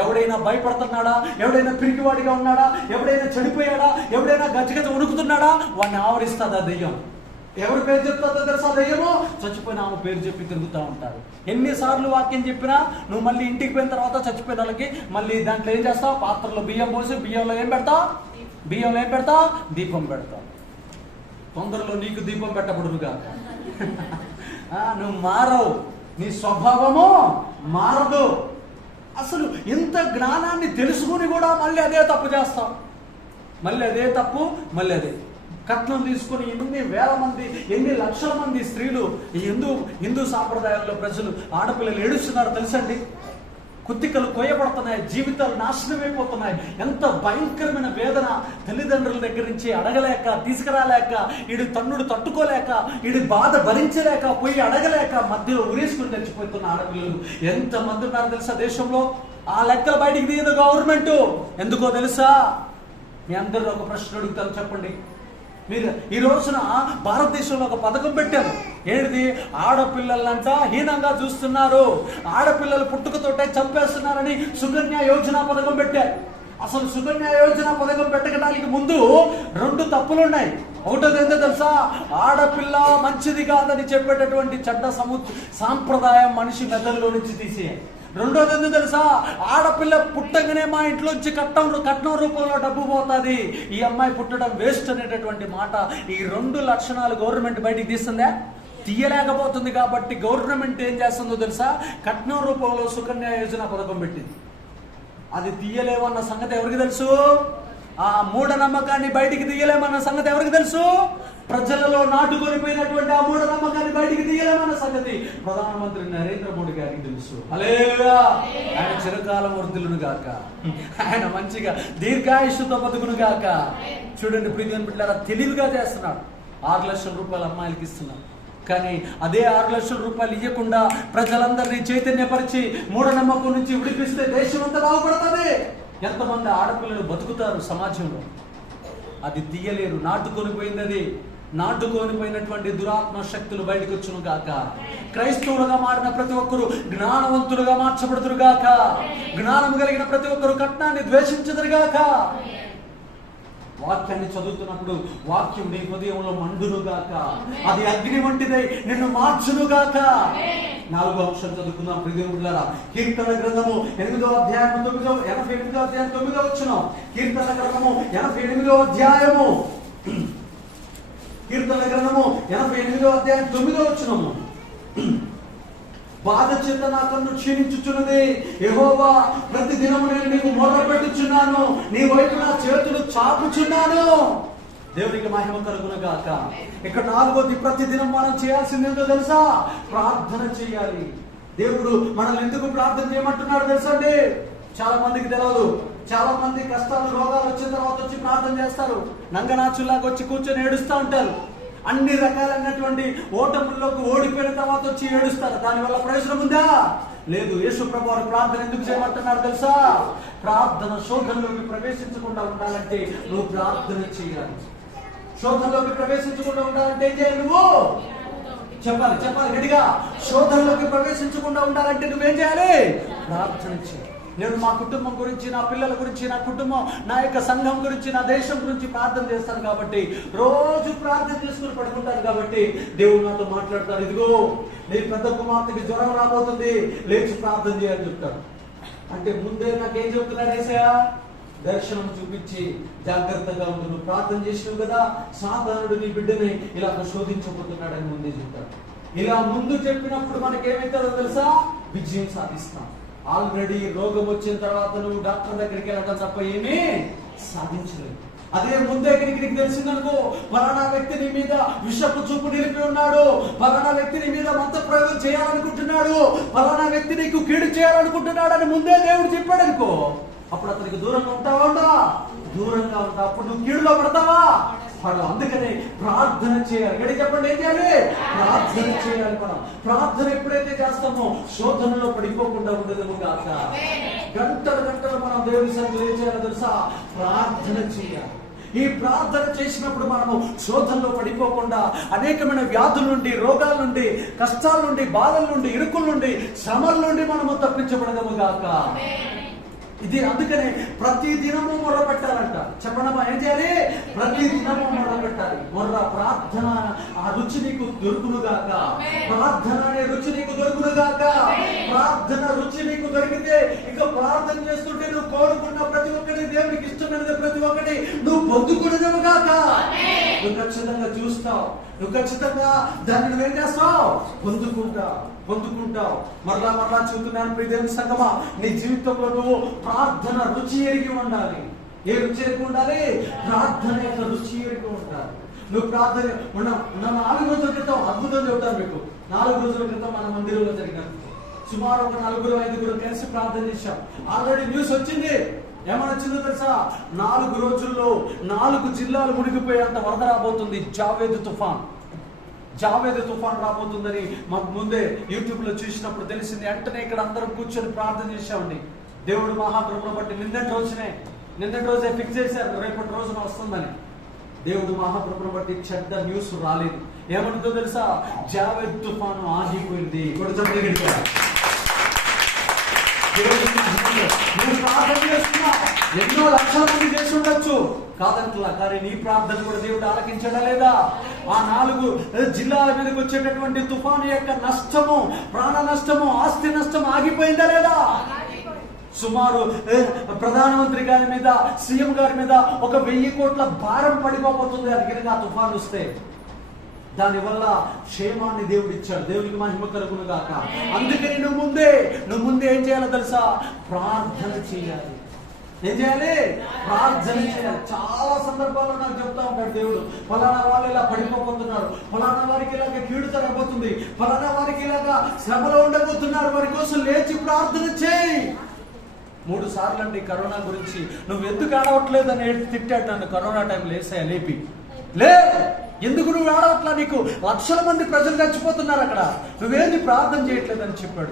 ఎవడైనా భయపడుతున్నాడా, ఎవడైనా పిరికివాడిగా ఉన్నాడా, ఎవడైనా చెడిపోయాడా, ఎవడైనా గజగజ ఉణుకుతున్నాడా, వాడిని ఆవరిస్తుంది ఆ దెయ్యం. ఎవరి పేరు చెప్తుందో తెలుసా? దెయ్యము చచ్చిపోయిన ఆమె పేరు చెప్పి తిరుగుతూ ఉంటారు. ఎన్నిసార్లు వాక్యం చెప్పినా నువ్వు మళ్ళీ ఇంటికి పోయిన తర్వాత చచ్చిపోయిన వాళ్ళకి మళ్ళీ దాంట్లో ఏం చేస్తావు? పాత్రలో బియ్యం పోసి బియ్యంలో ఏం పెడతావు? దీపం పెడతావు. తొందరలో నీకు దీపం పెట్టబడునుగా. నువ్వు మారవు, నీ స్వభావము మారదు. అసలు ఇంత జ్ఞానాన్ని తెలుసుకుని కూడా మళ్ళీ అదే తప్పు చేస్తాం. మళ్ళీ అదే కట్నం తీసుకుని ఎన్ని వేల మంది, ఎన్ని లక్షల మంది స్త్రీలు ఈ హిందూ సాంప్రదాయాల్లో ప్రజలు, ఆడపిల్లలు ఏడుస్తున్నారు తెలుసండి. కుత్తికలు కొయ్యబడుతున్నాయి, జీవితాలు నాశనమైపోతున్నాయి. ఎంత భయంకరమైన వేదన! తల్లిదండ్రుల దగ్గర నుంచి అడగలేక, తీసుకురాలేక, ఈడి తన్నుడు తట్టుకోలేక, ఈడి బాధ భరించలేక, పోయి అడగలేక మధ్యలో ఉరేసుకుని చచ్చిపోతున్న ఆడపిల్లలు ఎంతమంది ఉన్నారు తెలుసా దేశంలో? ఆ లెక్కలు బయటికి తీయదు గవర్నమెంట్. ఎందుకో తెలుసా? మీ అందరూ ఒక ప్రశ్న అడుగుతాను, చెప్పండి. మీరు ఈ రోజున భారతదేశంలో ఒక పథకం పెట్టారు. ఏంటిది? ఆడపిల్లలంట హీనంగా చూస్తున్నారు, ఆడపిల్లలు పుట్టుకతోటే చంపేస్తున్నారని సుకన్య యోజన పథకం పెట్టారు. అసలు సుకన్య యోజన పథకం పెట్టడానికి ముందు 2 తప్పులున్నాయి. ఒకటోది ఏంటో తెలుసా? ఆడపిల్ల మంచిది కాదని చెప్పేటటువంటి చెడ్డ సాంప్రదాయం మనిషి మెదడులో నుంచి తీసేయాలి. రెండోది ఎందుకు తెలుసా? ఆడపిల్ల పుట్టగానే మా ఇంట్లోంచి కట్నం రూపంలో డబ్బు పోతుంది, ఈ అమ్మాయి పుట్టడం వేస్ట్ అనేటటువంటి మాట. ఈ 2 లక్షణాలు గవర్నమెంట్ బయటికి తీస్తుందా? తీయలేకపోతుంది. కాబట్టి గవర్నమెంట్ ఏం చేస్తుందో తెలుసా? కట్నం రూపంలో సుకన్య యోజన పథకం పెట్టింది. అది తీయలేమన్న సంగతి ఎవరికి తెలుసు? ఆ మూఢనమ్మకాన్ని బయటికి తీయలేమన్న సంగతి ఎవరికి తెలుసు? ప్రజలలో నాటుకొనిపోయినటువంటి ఆ మూఢనమ్మకాన్ని బయటికి తీయలేమన్న సంగతి ప్రధానమంత్రి నరేంద్ర మోడీ గారికి తెలుసు. హల్లెలూయా! ఆయన చిరకాలం వర్ధిల్లును గాక, ఆయన మంచిగా దీర్ఘాయుష్తో బతుకును గాక. చూడండి ప్రియమైన బిడ్డలారా, తెలివిగా చేస్తున్నాడు. 6 లక్షల రూపాయలు అమ్మాయిలకి ఇస్తున్నాడు. కానీ అదే 6 లక్షల రూపాయలు ఇవ్వకుండా ప్రజలందరినీ చైతన్యపరిచి మూఢనమ్మకం నుంచి విడిపిస్తే దేశం అంతా బాగుపడుతుంది. ఎంతమంది ఆడపిల్లలు బతుకుతారు సమాజంలో? అది తీయలేరు. నాటుకొనిపోయినటువంటి దురాత్మ శక్తులు బయటకు వచ్చును గాక. క్రైస్తవులుగా మారిన ప్రతి ఒక్కరు జ్ఞానవంతులుగా మార్చబడుతురు గాక. జ్ఞానం కలిగిన ప్రతి ఒక్కరు కట్నాన్ని ద్వేషించదురు గాక. వాక్యాన్ని చదువుతున్నప్పుడు వాక్యం నీ హృదయంలో మండునుగాక, అది అగ్ని వంటిదై నిన్ను మార్చునుగాక. 4వ అంశం చదువుకుందాం ప్రియములారా. కీర్తన గ్రంథము 8వ అధ్యాయం 88వ అధ్యాయం 9వ వచనం. కీర్తన గ్రంథము 88వ అధ్యాయము 9వ వచనము. బాధ చేత నా కన్ను క్షీణించుచున్నది, యెహోవా ప్రతి దినము నేను నీకు మొర్ర పెట్టుచున్నాను, నీ వైపు నా చేతులు చాపుచున్నాను. దేవునికి మహిమ కలుగును గాక. ఇక్కడ 4వది, ప్రతి దినం మనం చేయాల్సింది ఏంటో తెలుసా? ప్రార్థన చేయాలి. దేవుడు మనల్ని ఎందుకు ప్రార్థన చేయమంటున్నాడు తెలుసా అండి? చాలా మందికి తెలియదు. చాలా మంది కష్టాలు, రోగాలు వచ్చిన తర్వాత వచ్చి ప్రార్థన చేస్తారు. నంగనాచులాగా వచ్చి కూర్చొని ఏడుస్తూ ఉంటారు. అన్ని రకాలైనటువంటి ఓటముల్లోకి ఓడిపోయిన తర్వాత వచ్చి ఏడుస్తారు. దానివల్ల ప్రయోజనం ఉందా? లేదు. యేసు ప్రభువు వారు ప్రార్థన ఎందుకు చేయమంటున్నారు తెలుసా? ప్రార్థన శోధనలోకి ప్రవేశించకుండా ఉండాలంటే నువ్వు ప్రార్థన చేయాలి. శోధనలోకి ప్రవేశించకుండా ఉండాలంటే ఏం చేయాలి? నువ్వు చెప్పాలి గట్టిగా. శోధనలోకి ప్రవేశించకుండా ఉండాలంటే నువ్వేం చేయాలి? ప్రార్థన చేయాలి. నేను మా కుటుంబం గురించి, నా పిల్లల గురించి, నా కుటుంబం, నా యొక్క సంఘం గురించి, నా దేశం గురించి ప్రార్థన చేస్తాను కాబట్టి, రోజు ప్రార్థన చేసుకుని పడుకుంటాను కాబట్టి దేవుడు నాతో మాట్లాడతాడు. ఇదిగో నీ పెద్ద కుమార్తెకి జ్వరం రాబోతుంది, లేచి ప్రార్థన చేయని చెప్తాడు. అంటే ముందే నాకేం చెప్తున్నాడు యేసయ్య? దర్శనం చూపించి జాగ్రత్తగా ఉండు, నువ్వు ప్రార్థన చేసినావు కదా, సాతానుడు నీ బిడ్డని ఇలా శోధించబోతున్నాడని ముందే చెప్తాడు. ఇలా ముందు చెప్పినప్పుడు మనకేమైతుందో తెలుసా? విజయం సాధిస్తాం. ఆల్రెడీ రోగం వచ్చిన తర్వాత నువ్వు డాక్టర్ దగ్గరికి వెళ్ళడం తప్ప ఏమీ సాధించలేదు. అదే ముందే నీకు తెలిసిందనుకో, పలానా వ్యక్తి నీ మీద విషపు చూపు నిలిపి ఉన్నాడు, పలానా వ్యక్తి నీ మీద మంత్ర ప్రయోగం చేయాలనుకుంటున్నాడు, పలానా వ్యక్తి నీకు కీడు చేయాలనుకుంటున్నాడు అని ముందే దేవుడు చెప్పాడు అనుకో, అప్పుడు అతనికి దూరంగా ఉంటావా? ఉండవా? దూరంగా ఉంటా. అప్పుడు నువ్వు కీడులో పడతావా? పడవు. అందుకని ప్రార్థన చేయాలి. గడి చెప్పండి, ఏం చేయాలి? ప్రార్థన చేయాలి. మనం ప్రార్థన ఎప్పుడైతే చేస్తామో శోధనలో పడిపోకుండా ఉండదు కాక. గంటలు గంటలు మనం దేవుని సన్నిధిలో ఏం చేయాలో తెలుసా? ప్రార్థన చేయాలి. ఈ ప్రార్థన చేసినప్పుడు మనము శోధనలో పడిపోకుండా అనేకమైన వ్యాధుల నుండి, రోగాల నుండి, కష్టాల నుండి, బాధల నుండి, ఇరుకుల నుండి, శ్రమల నుండి మనము తప్పించబడదము గాక. ఇది అందుకనే ప్రతి దినము మొర్ర పెట్టాలంట. చెప్పండమ్మా, ఏం చేయాలి? ప్రతి దినము మొర్ర పెట్టాలి. మొర్ర ప్రార్థన ఆ రుచి నీకు దొరుకును గాక. ప్రార్థన అనే రుచి నీకు దొరుకును గాక. ప్రార్థన రుచి నీకు దొరికితే ఇక ప్రార్థన చేస్తుంటే నువ్వు కోరుకున్న ప్రతి ఒక్కటి, దేవునికి ఇష్టమైనది ప్రతి ఒక్కటి నువ్వు పొందుకునేదము గాక. నువ్వు ఖచ్చితంగా చూస్తావు, నువ్వు ఖచ్చితంగా దాన్ని నువ్వేం చేస్తావు? పొందుకుంటావు. మరలా చెబుతున్నాను ప్రియ దేవుని సంగమా, నీ జీవితంలో నువ్వు ప్రార్థన రుచి ఎరిగి ఉండాలి. ఏ రుచి ఎరిగి ఉండాలి? ప్రార్థన యొక్క రుచి ఎరిగి ఉండాలి. నువ్వు ప్రార్థన 4 రోజుల క్రితం అద్భుతం చెబుతాను మీకు. 4 రోజుల క్రితం మన మందిరంలో జరిగినది. సుమారు ఒక 4-5 కలిసి ప్రార్థన చేశాం. ఆల్రెడీ న్యూస్ వచ్చింది. ఏమని వచ్చిందో తెలుసా? 4 రోజుల్లో 4 జిల్లాలు మునిగిపోయేంత వరద రాబోతుంది. జావేద్ తుఫాన్ రాబోతుందని మాకు ముందే యూట్యూబ్ లో చూసినప్పుడు తెలిసింది. వెంటనే ఇక్కడ అందరం కూర్చొని ప్రార్థన చేశామండి. దేవుడు మహాకృపను బట్టి నిన్నటి రోజే ఫిక్స్ చేశారు, రేపటి రోజున వస్తుందని. దేవుడు మహాకృపను బట్టి చెడ్డ న్యూస్ రాలేదు. ఏమంటుందో తెలుసా? జావేద్ తుఫాను ఆగిపోయింది. ఎన్నో లక్షల మంది చేసి ఉండొచ్చు కాదంటలా, కానీ నీ ప్రార్థన కూడా దేవుడు ఆలకించడా లేదా? ఆ 4 జిల్లాల మీదకి వచ్చేటటువంటి తుఫాను యొక్క నష్టము, ప్రాణ నష్టము, ఆస్తి నష్టం ఆగిపోయిందా లేదా? సుమారు ప్రధానమంత్రి గారి మీద, సీఎం గారి మీద 1,000 కోట్ల భారం పడిపోతుంది అది కనుక ఆ తుఫాను వస్తే. దానివల్ల క్షేమాన్ని దేవుడు ఇచ్చాడు. దేవునికి మహిమ కలుగును గాక. అందుకని నువ్వు ముందే ఏం చేయాలో తెలుసా? ప్రార్థన చేయాలి. ఏం చేయాలి? ప్రార్థన చేయాలి. చాలా సందర్భాల్లో నాకు చెప్తా ఉంటాడు దేవుడు, ఫలానా వాళ్ళు ఇలా పడిపోతున్నారు, ఫలానా వారికి ఇలాగ కీడు జరగబోతుంది, ఫలానా వారికి ఇలాగా శ్రమలో ఉండబోతున్నారు, వారి కోసం లేచి ప్రార్థన చేయి. 3 సార్లు అండి కరోనా గురించి నువ్వు ఎందుకు ఆడవట్లేదని తిట్టాడు నన్ను. కరోనా టైంలో లేపి ఎందుకు నువ్వు ఆడవట్లా? నీకు లక్షల మంది ప్రజలు చచ్చిపోతున్నారు అక్కడ, నువ్వేంది ప్రార్థన చేయట్లేదని చెప్పాడు.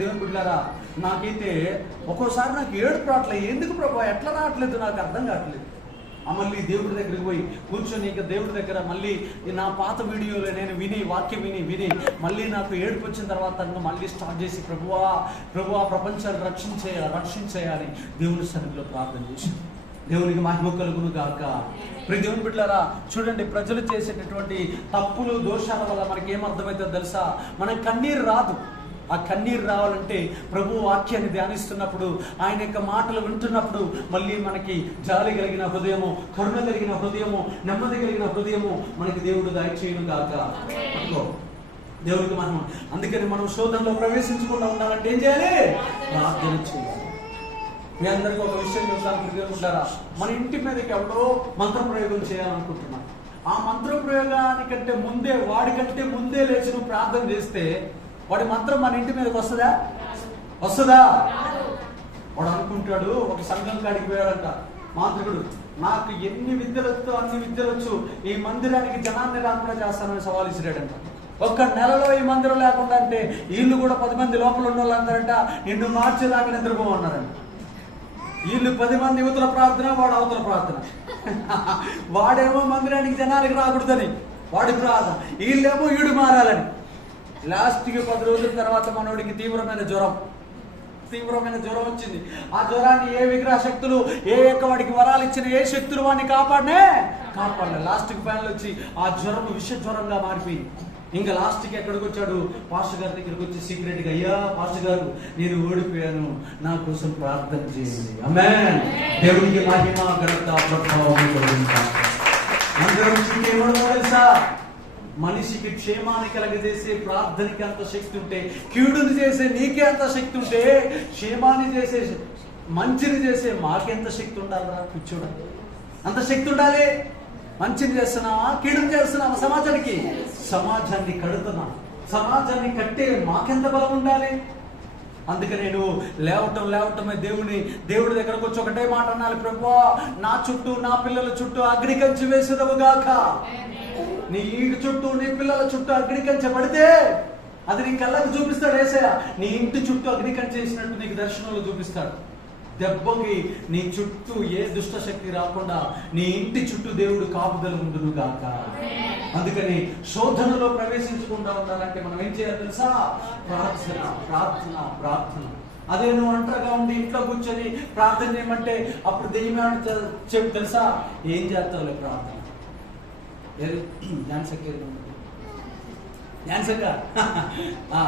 దేవుని బిడ్డలారా, నాకైతే ఒక్కోసారి నాకు ఏడుపు రావట్లేదు. ఎందుకు ప్రభా ఎట్లా రావట్లేదు నాకు అర్థం కావట్లేదు. మళ్ళీ దేవుడి దగ్గరికి పోయి కూర్చొని ఇక దేవుడి దగ్గర మళ్ళీ నా పాత వీడియోలో నేను వాక్యం విని మళ్ళీ నాకు ఏడుపు వచ్చిన తర్వాత మళ్ళీ స్టార్ట్ చేసి ప్రభువా ప్రపంచాన్ని రక్షించేయాలి దేవుని సన్నిధిలో ప్రార్థన చేసి. దేవునికి మహిమ కలుగును గాక. ప్రియ దేవుని బిడ్డలారా, చూడండి, ప్రజలు చేసేటటువంటి తప్పులు, దోషాల వల్ల మనకి ఏమర్థమవుతుందో తెలుసా? మనకి కన్నీరు రాదు. ఆ కన్నీరు రావాలంటే ప్రభు వాక్యాన్ని ధ్యానిస్తున్నప్పుడు, ఆయన యొక్క మాటలు వింటున్నప్పుడు మళ్ళీ మనకి జాలి కలిగిన హృదయము, కరుణ కలిగిన హృదయము, నెమ్మది కలిగిన హృదయము మనకి దేవుడు దయచేయును గాక. దేవుడికి మహిమ. అందుకని మనం శోధనలో ప్రవేశించకుండా ఉండాలంటే ఏం చేయాలి? ప్రార్థన చేయాలి. మీ అందరికీ ఒక విషయం చెప్తాను. మన ఇంటి మీదకి ఎవడో మంత్రప్రయోగం చేయాలనుకుంటున్నాను. ఆ మంత్రప్రయోగానికంటే ముందే, వాడికంటే ముందే లేచి నువ్వు ప్రార్థన చేస్తే వాడి మంత్రం మన ఇంటి మీదకి వస్తుందా? వాడు అనుకుంటాడు, ఒక సంఘం కాడికి పోయాడంట మాంత్రికుడు, నాకు ఎన్ని విద్యలొచ్చో అన్ని విద్యలొచ్చు, ఈ మందిరానికి జనాన్ని రాకుండా చేస్తానని సవాల్ ఇచ్చిరాడంట. 1 నెలలో ఈ మందిరం లేకుండా అంటే వీళ్ళు కూడా 10 మంది లోపల ఉన్న వాళ్ళు అందరంట నిన్ను మార్చేదాకా నిద్రపోమన్నారంట. వీళ్ళు 10 మంది యువతల ప్రార్థన, వాడు అవతల ప్రార్థన. వాడేమో మందిరానికి జనానికి రాకూడదని వాడి ప్రార్థన, వీళ్ళేమో ఈడు మారాలని. లాస్ట్కి 10 రోజుల తర్వాత మనోడికి తీవ్రమైన జ్వరం వచ్చింది. ఆ జ్వరాన్ని ఏ విగ్రహ శక్తులు, ఏ యొక్క వాడికి వరాలు ఇచ్చిన ఏ శక్తులు వాడిని కాపాడలే. లాస్ట్కి ఫ్యాన్లు వచ్చి ఆ జ్వరం విష జ్వరంగా మారిపోయింది. ఇంకా లాస్ట్కి ఎక్కడికి వచ్చాడు? పాస్టర్ గారి దగ్గరికి వచ్చి సీక్రెట్గా, అయ్యా పాస్టర్ గారు, నేను ఓడిపోయాను, నా కోసం ప్రార్థన చేయండి. ఆమేన్. దేవునికి మహిమ ఘనత ప్రభావం తెలుసా? మనిషికి క్షేమాన్ని కలగజేసే ప్రార్థనకి అంత శక్తి ఉంటే, కీడుని చేసే నీకే అంత శక్తి ఉంటే, క్షేమాన్ని చేసే, మంచిని చేసే మాకెంత శక్తి ఉండాలిరా కూర్చోడు? అంత శక్తి ఉండాలి. మంచిని చేస్తున్నావా, కీడుని చేస్తున్నావా? సమాజాన్ని కడుతున్నా, సమాజాన్ని కట్టే మాకెంత బలం ఉండాలి? అందుకే నేను లేవటమే దేవుడి దగ్గరకు వచ్చి ఒకటే మాట అనాలి, ప్రభువా నా చుట్టూ నా పిల్లల చుట్టూ అగ్నికంచె వేసేదవు గాక. నీ ఇంటి చుట్టూ నీ పిల్లల చుట్టూ అగ్నికంచె పడితే అది నీ కళ్ళకు చూపిస్తాడు యేసయ్య. నీ ఇంటి చుట్టూ అగ్నికంచె చేసినట్టు నీకు దర్శనంలో చూపిస్తాడు. దెబ్బకి నీ చుట్టూ ఏ దుష్ట శక్తి రాకుండా నీ ఇంటి చుట్టూ దేవుడు కాపుదల ఉండును గాక. అందుకని శోధనలో ప్రవేశించకుండా ఉండాలంటే మనం ఏం చేయాలి తెలుసా? ప్రార్థన ప్రార్థన ప్రార్థన. అదే నువ్వు ఒంటరిగా ఉండి ఇంట్లో కూర్చొని ప్రార్థన చేయమంటే అప్పుడు దెయ్యం చెప్పు తెలుసా? ఏం చేస్తావులే ప్రార్థన.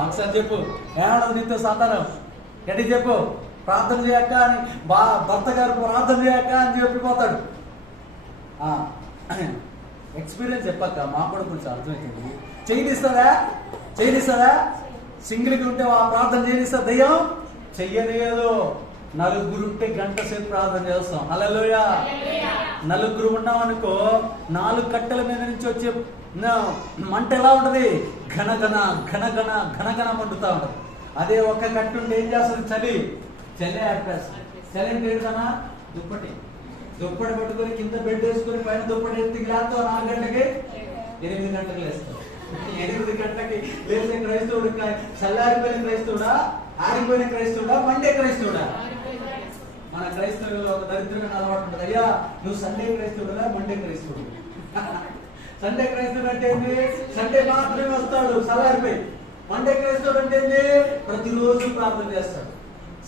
ఒకసారి చెప్పు, ఏమన్నా నీతో సాతానం ఎట్టి చెప్పు, ప్రార్థన చేయక అని భర్త గారు ప్రార్థన చేయక అని చెప్పిపోతాడు. ఎక్స్పీరియన్స్ చెప్పాక మాకు కూడా కొంచెం అర్థమవుతుంది. చేయనిస్తారా సింగిల్కి ఉంటే ఆ ప్రార్థన చేయనిస్తా దయ్యం చెయ్యలేదు. నలుగురు ఉంటే గంట సేపు ప్రార్థన చేస్తాం. హల్లెలూయా. నలుగురు ఉన్నాం అనుకో, 4 కట్టెల మీద నుంచి వచ్చే మంట ఎలా ఉంటది? ఘనఘన మండుతా ఉంటది. అదే ఒక్క కట్టు ఉంటే ఏం చేస్తుంది? చలి ఆపేస్తుంది. చలి అంటే ఏంటన్నా? దుప్పటి పట్టుకొని కింద బెడ్ వేసుకొని పైన దుప్పటి ఎత్తికి లేస్తావు. 4 గంటలకి 8 గంటలకు లేస్తావు. 8 గంటలకి లేచే క్రైస్తవుడు చల్లారిపోయిన క్రైస్తవుడా, ఆరిపోయిన క్రైస్తవుడా, మండే క్రైస్తవుడా? మన క్రైస్తవులో ఒక దరిద్రమైన అలవాటు ఉంటుంది. అయ్యా నువ్వు సండే క్రైస్తవుడా, మండే క్రైస్తవుడు? సండే క్రైస్తవుడు అంటే ఏంటి? సండే మాత్రమే వస్తాడు చల్లారిపోయి. మండే క్రైస్తవుడు అంటే ఏంటి? ప్రతిరోజు ప్రార్థన చేస్తాడు.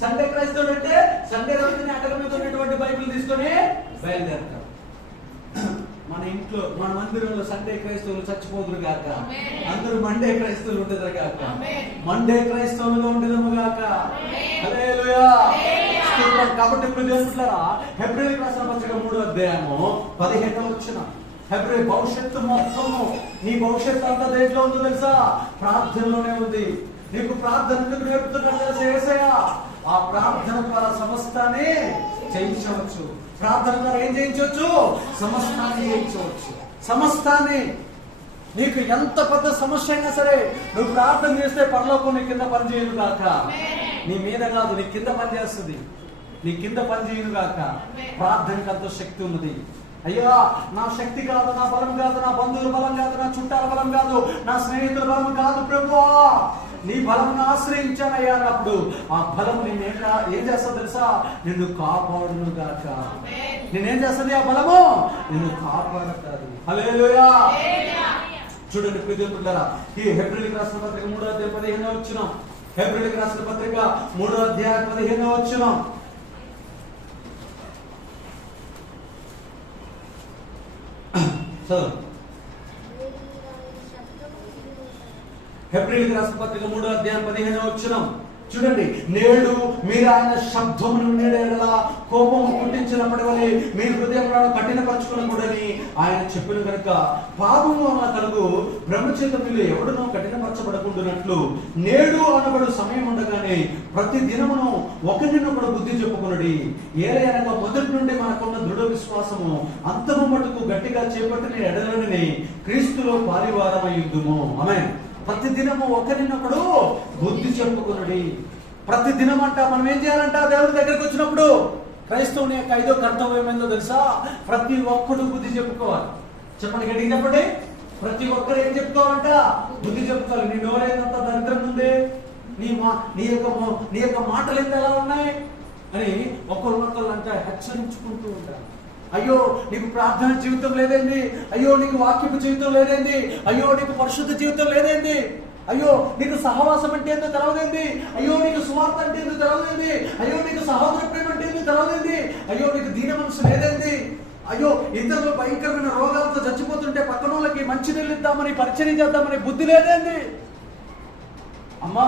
సండే క్రైస్తవుడు అంటే సండే రోజుని అటక మీద ఉన్నటువంటి బైబిల్ తీసుకొని బయలుదేరతాడు. మన ఇంట్లో మన మందిరంలో సండే క్రైస్తవులు చచ్చిపోదురు గాక. అందరూ మండే క్రైస్తవులు ఉండేదారు గాక. మండే క్రైస్తవులుగా ఉండేదము గాక. హల్లెలూయా. కాబట్టి ఇప్పుడు దేవులారా, హెబ్రీయులకు రాసిన పత్రిక 3వ అధ్యాయము 15వ వచనం. హెబ్రీ భవిష్యత్తు మొత్తము, నీ భవిష్యత్తు అంతా దేంట్లో ఉందో తెలుసా? ప్రార్థనలోనే ఉంది. నీకు ప్రార్థన ఎందుకు నేర్పుతున్నాడు తెలుసా యేసయ్య? ఆ ప్రార్థన ద్వారా సమస్తాన్ని చేయించవచ్చు. ప్రార్థన ద్వారా ఏం చేయించవచ్చు? సమస్తాన్ని చేయించవచ్చు. సమస్తాన్ని. నీకు ఎంత పెద్ద సమస్య అయినా సరే నువ్వు ప్రార్థన చేస్తే పరలోకం నీ కింద పనిచేయను కాక. నీ మీద కాదు, నీ కింద పనిచేస్తుంది. నీ కింద పనిచేయను కాక. ప్రార్థనకు అంత శక్తి ఉన్నది. అయ్యా నా శక్తి కాదు, నా బలం కాదు, నా బంధువుల బలం కాదు, నా చుట్టాల బలం కాదు, నా స్నేహితుల బలం కాదు ప్రభువా, నీ బలం ఆశ్రయించానయ్యా అన్నప్పుడు ఆ బలం నిన్ను ఏం చేస్తా తెలుసా? నిన్ను కాపాడును గాక. నేనేం చేస్తుంది ఆ బలము? నిన్ను కాపాడతాడు. హల్లెలూయా. చూడండి ప్రియమిత్రులారా, ఈ హెబ్రీయులకు రాసిన పత్రిక 3వ అధ్యాయం 15వ వచనం. హెబ్రీయులకు రాసిన పత్రిక 3వ అధ్యాయం 15వ వచనం. హెబ్రీయులకు రాసిన పత్రిక 3వ అధ్యాయం 15వ వచనం చూడండి. నేడు మీరు ఆయన శబ్దమును నేడేలా కోపం పుట్టించినప్పటి వలె మీరు హృదయంలో కఠినపరచుకునకూడని ఆయన చెప్పిన కనుక పాపము వలన కలుగు బ్రహ్మచేత మీరు ఎవడనో కఠినపరచబడకుండానట్లు నేడు అనబడు సమయం ఉండగానే ప్రతి దినమును ఒకరినొకడు బుద్ధి చెప్పుకునడి. ఏలయనగా మొదటి నుండి మనకున్న దృఢ విశ్వాసము అంతము మటుకు గట్టిగా చేపట్టిన ఎడలని క్రీస్తులో పాలివారమయ్యుద్దుము. ఆమేన్. ప్రతి దినము ఒకరినొకడు బుద్ధి చెప్పుకునడి. ప్రతి దినం అంట మనం ఏం చేయాలంట? దేవుడి దగ్గరికి వచ్చినప్పుడు క్రైస్తవుని యొక్క 5వ కర్తవ్యం ఏందో తెలుసా? ప్రతి ఒక్కడు బుద్ధి చెప్పుకోవాలి. చెప్పండి, గట్టిగా చెప్పండి. ప్రతి ఒక్కరు ఏం చెప్పుకోవాలంట? బుద్ధి చెప్పుకోవాలి. నీ నోరేంత దరిద్రం ఉంది, నీ యొక్క మాటలు ఎంత ఎలా ఉన్నాయి అని ఒకరు అంట హెచ్చరించుకుంటూ ఉంటారు. అయ్యో నీకు ప్రార్థన జీవితం లేదేంది, అయ్యో నీకు వాక్యపు జీవితం లేదేంది, అయ్యో నీకు పరిశుద్ధ జీవితం లేదేంది, అయ్యో నీకు సహవాసం అంటే ఏందో తెలవదేంది, అయ్యో నీకు సువార్త అంటే ఏందో తెలవదేంది, అయ్యో నీకు సహోదర ప్రేమ అంటే ఏందో తెలవదేంది, అయ్యో నీకు దీన మనసు లేదేంది, అయ్యో ఇద్దరు భయంకరమైన రోగాలతో చచ్చిపోతుంటే పక్కన వాళ్ళకి మంచి నీళ్ళు ఇద్దామని పరిచయం చేద్దామని బుద్ధి లేదేంది. అమ్మా,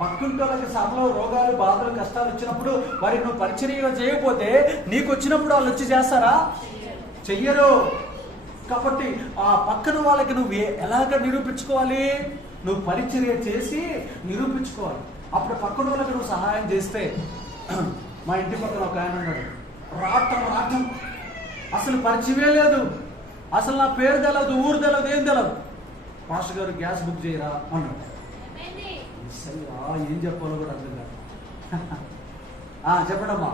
పక్కింటి వాళ్ళకి సభలో రోగాలు బాధలు కష్టాలు వచ్చినప్పుడు వారికి నువ్వు పరిచర్య చేయకపోతే నీకు వచ్చినప్పుడు వాళ్ళు వచ్చి చేస్తారా? చెయ్యరు. కాబట్టి ఆ పక్కన వాళ్ళకి నువ్వు ఎలాగ నిరూపించుకోవాలి? నువ్వు పరిచర్య చేసి నిరూపించుకోవాలి. అప్పుడు పక్కన వాళ్ళకి నువ్వు సహాయం చేస్తే, మా ఇంటి పక్కన ఒక ఆయన ఉన్నాడు, రాటం అసలు పరిచయమే లేదు, అసలు నా పేరు తెలదు, ఊరు తెలదు, ఏం తెలదు. పాస్టర్ గారు గ్యాస్ బుక్ చేయరా అన్నాడు. ఏం చెప్పాలో కూడా అర్థం కాదు. చెప్పడమ్మా.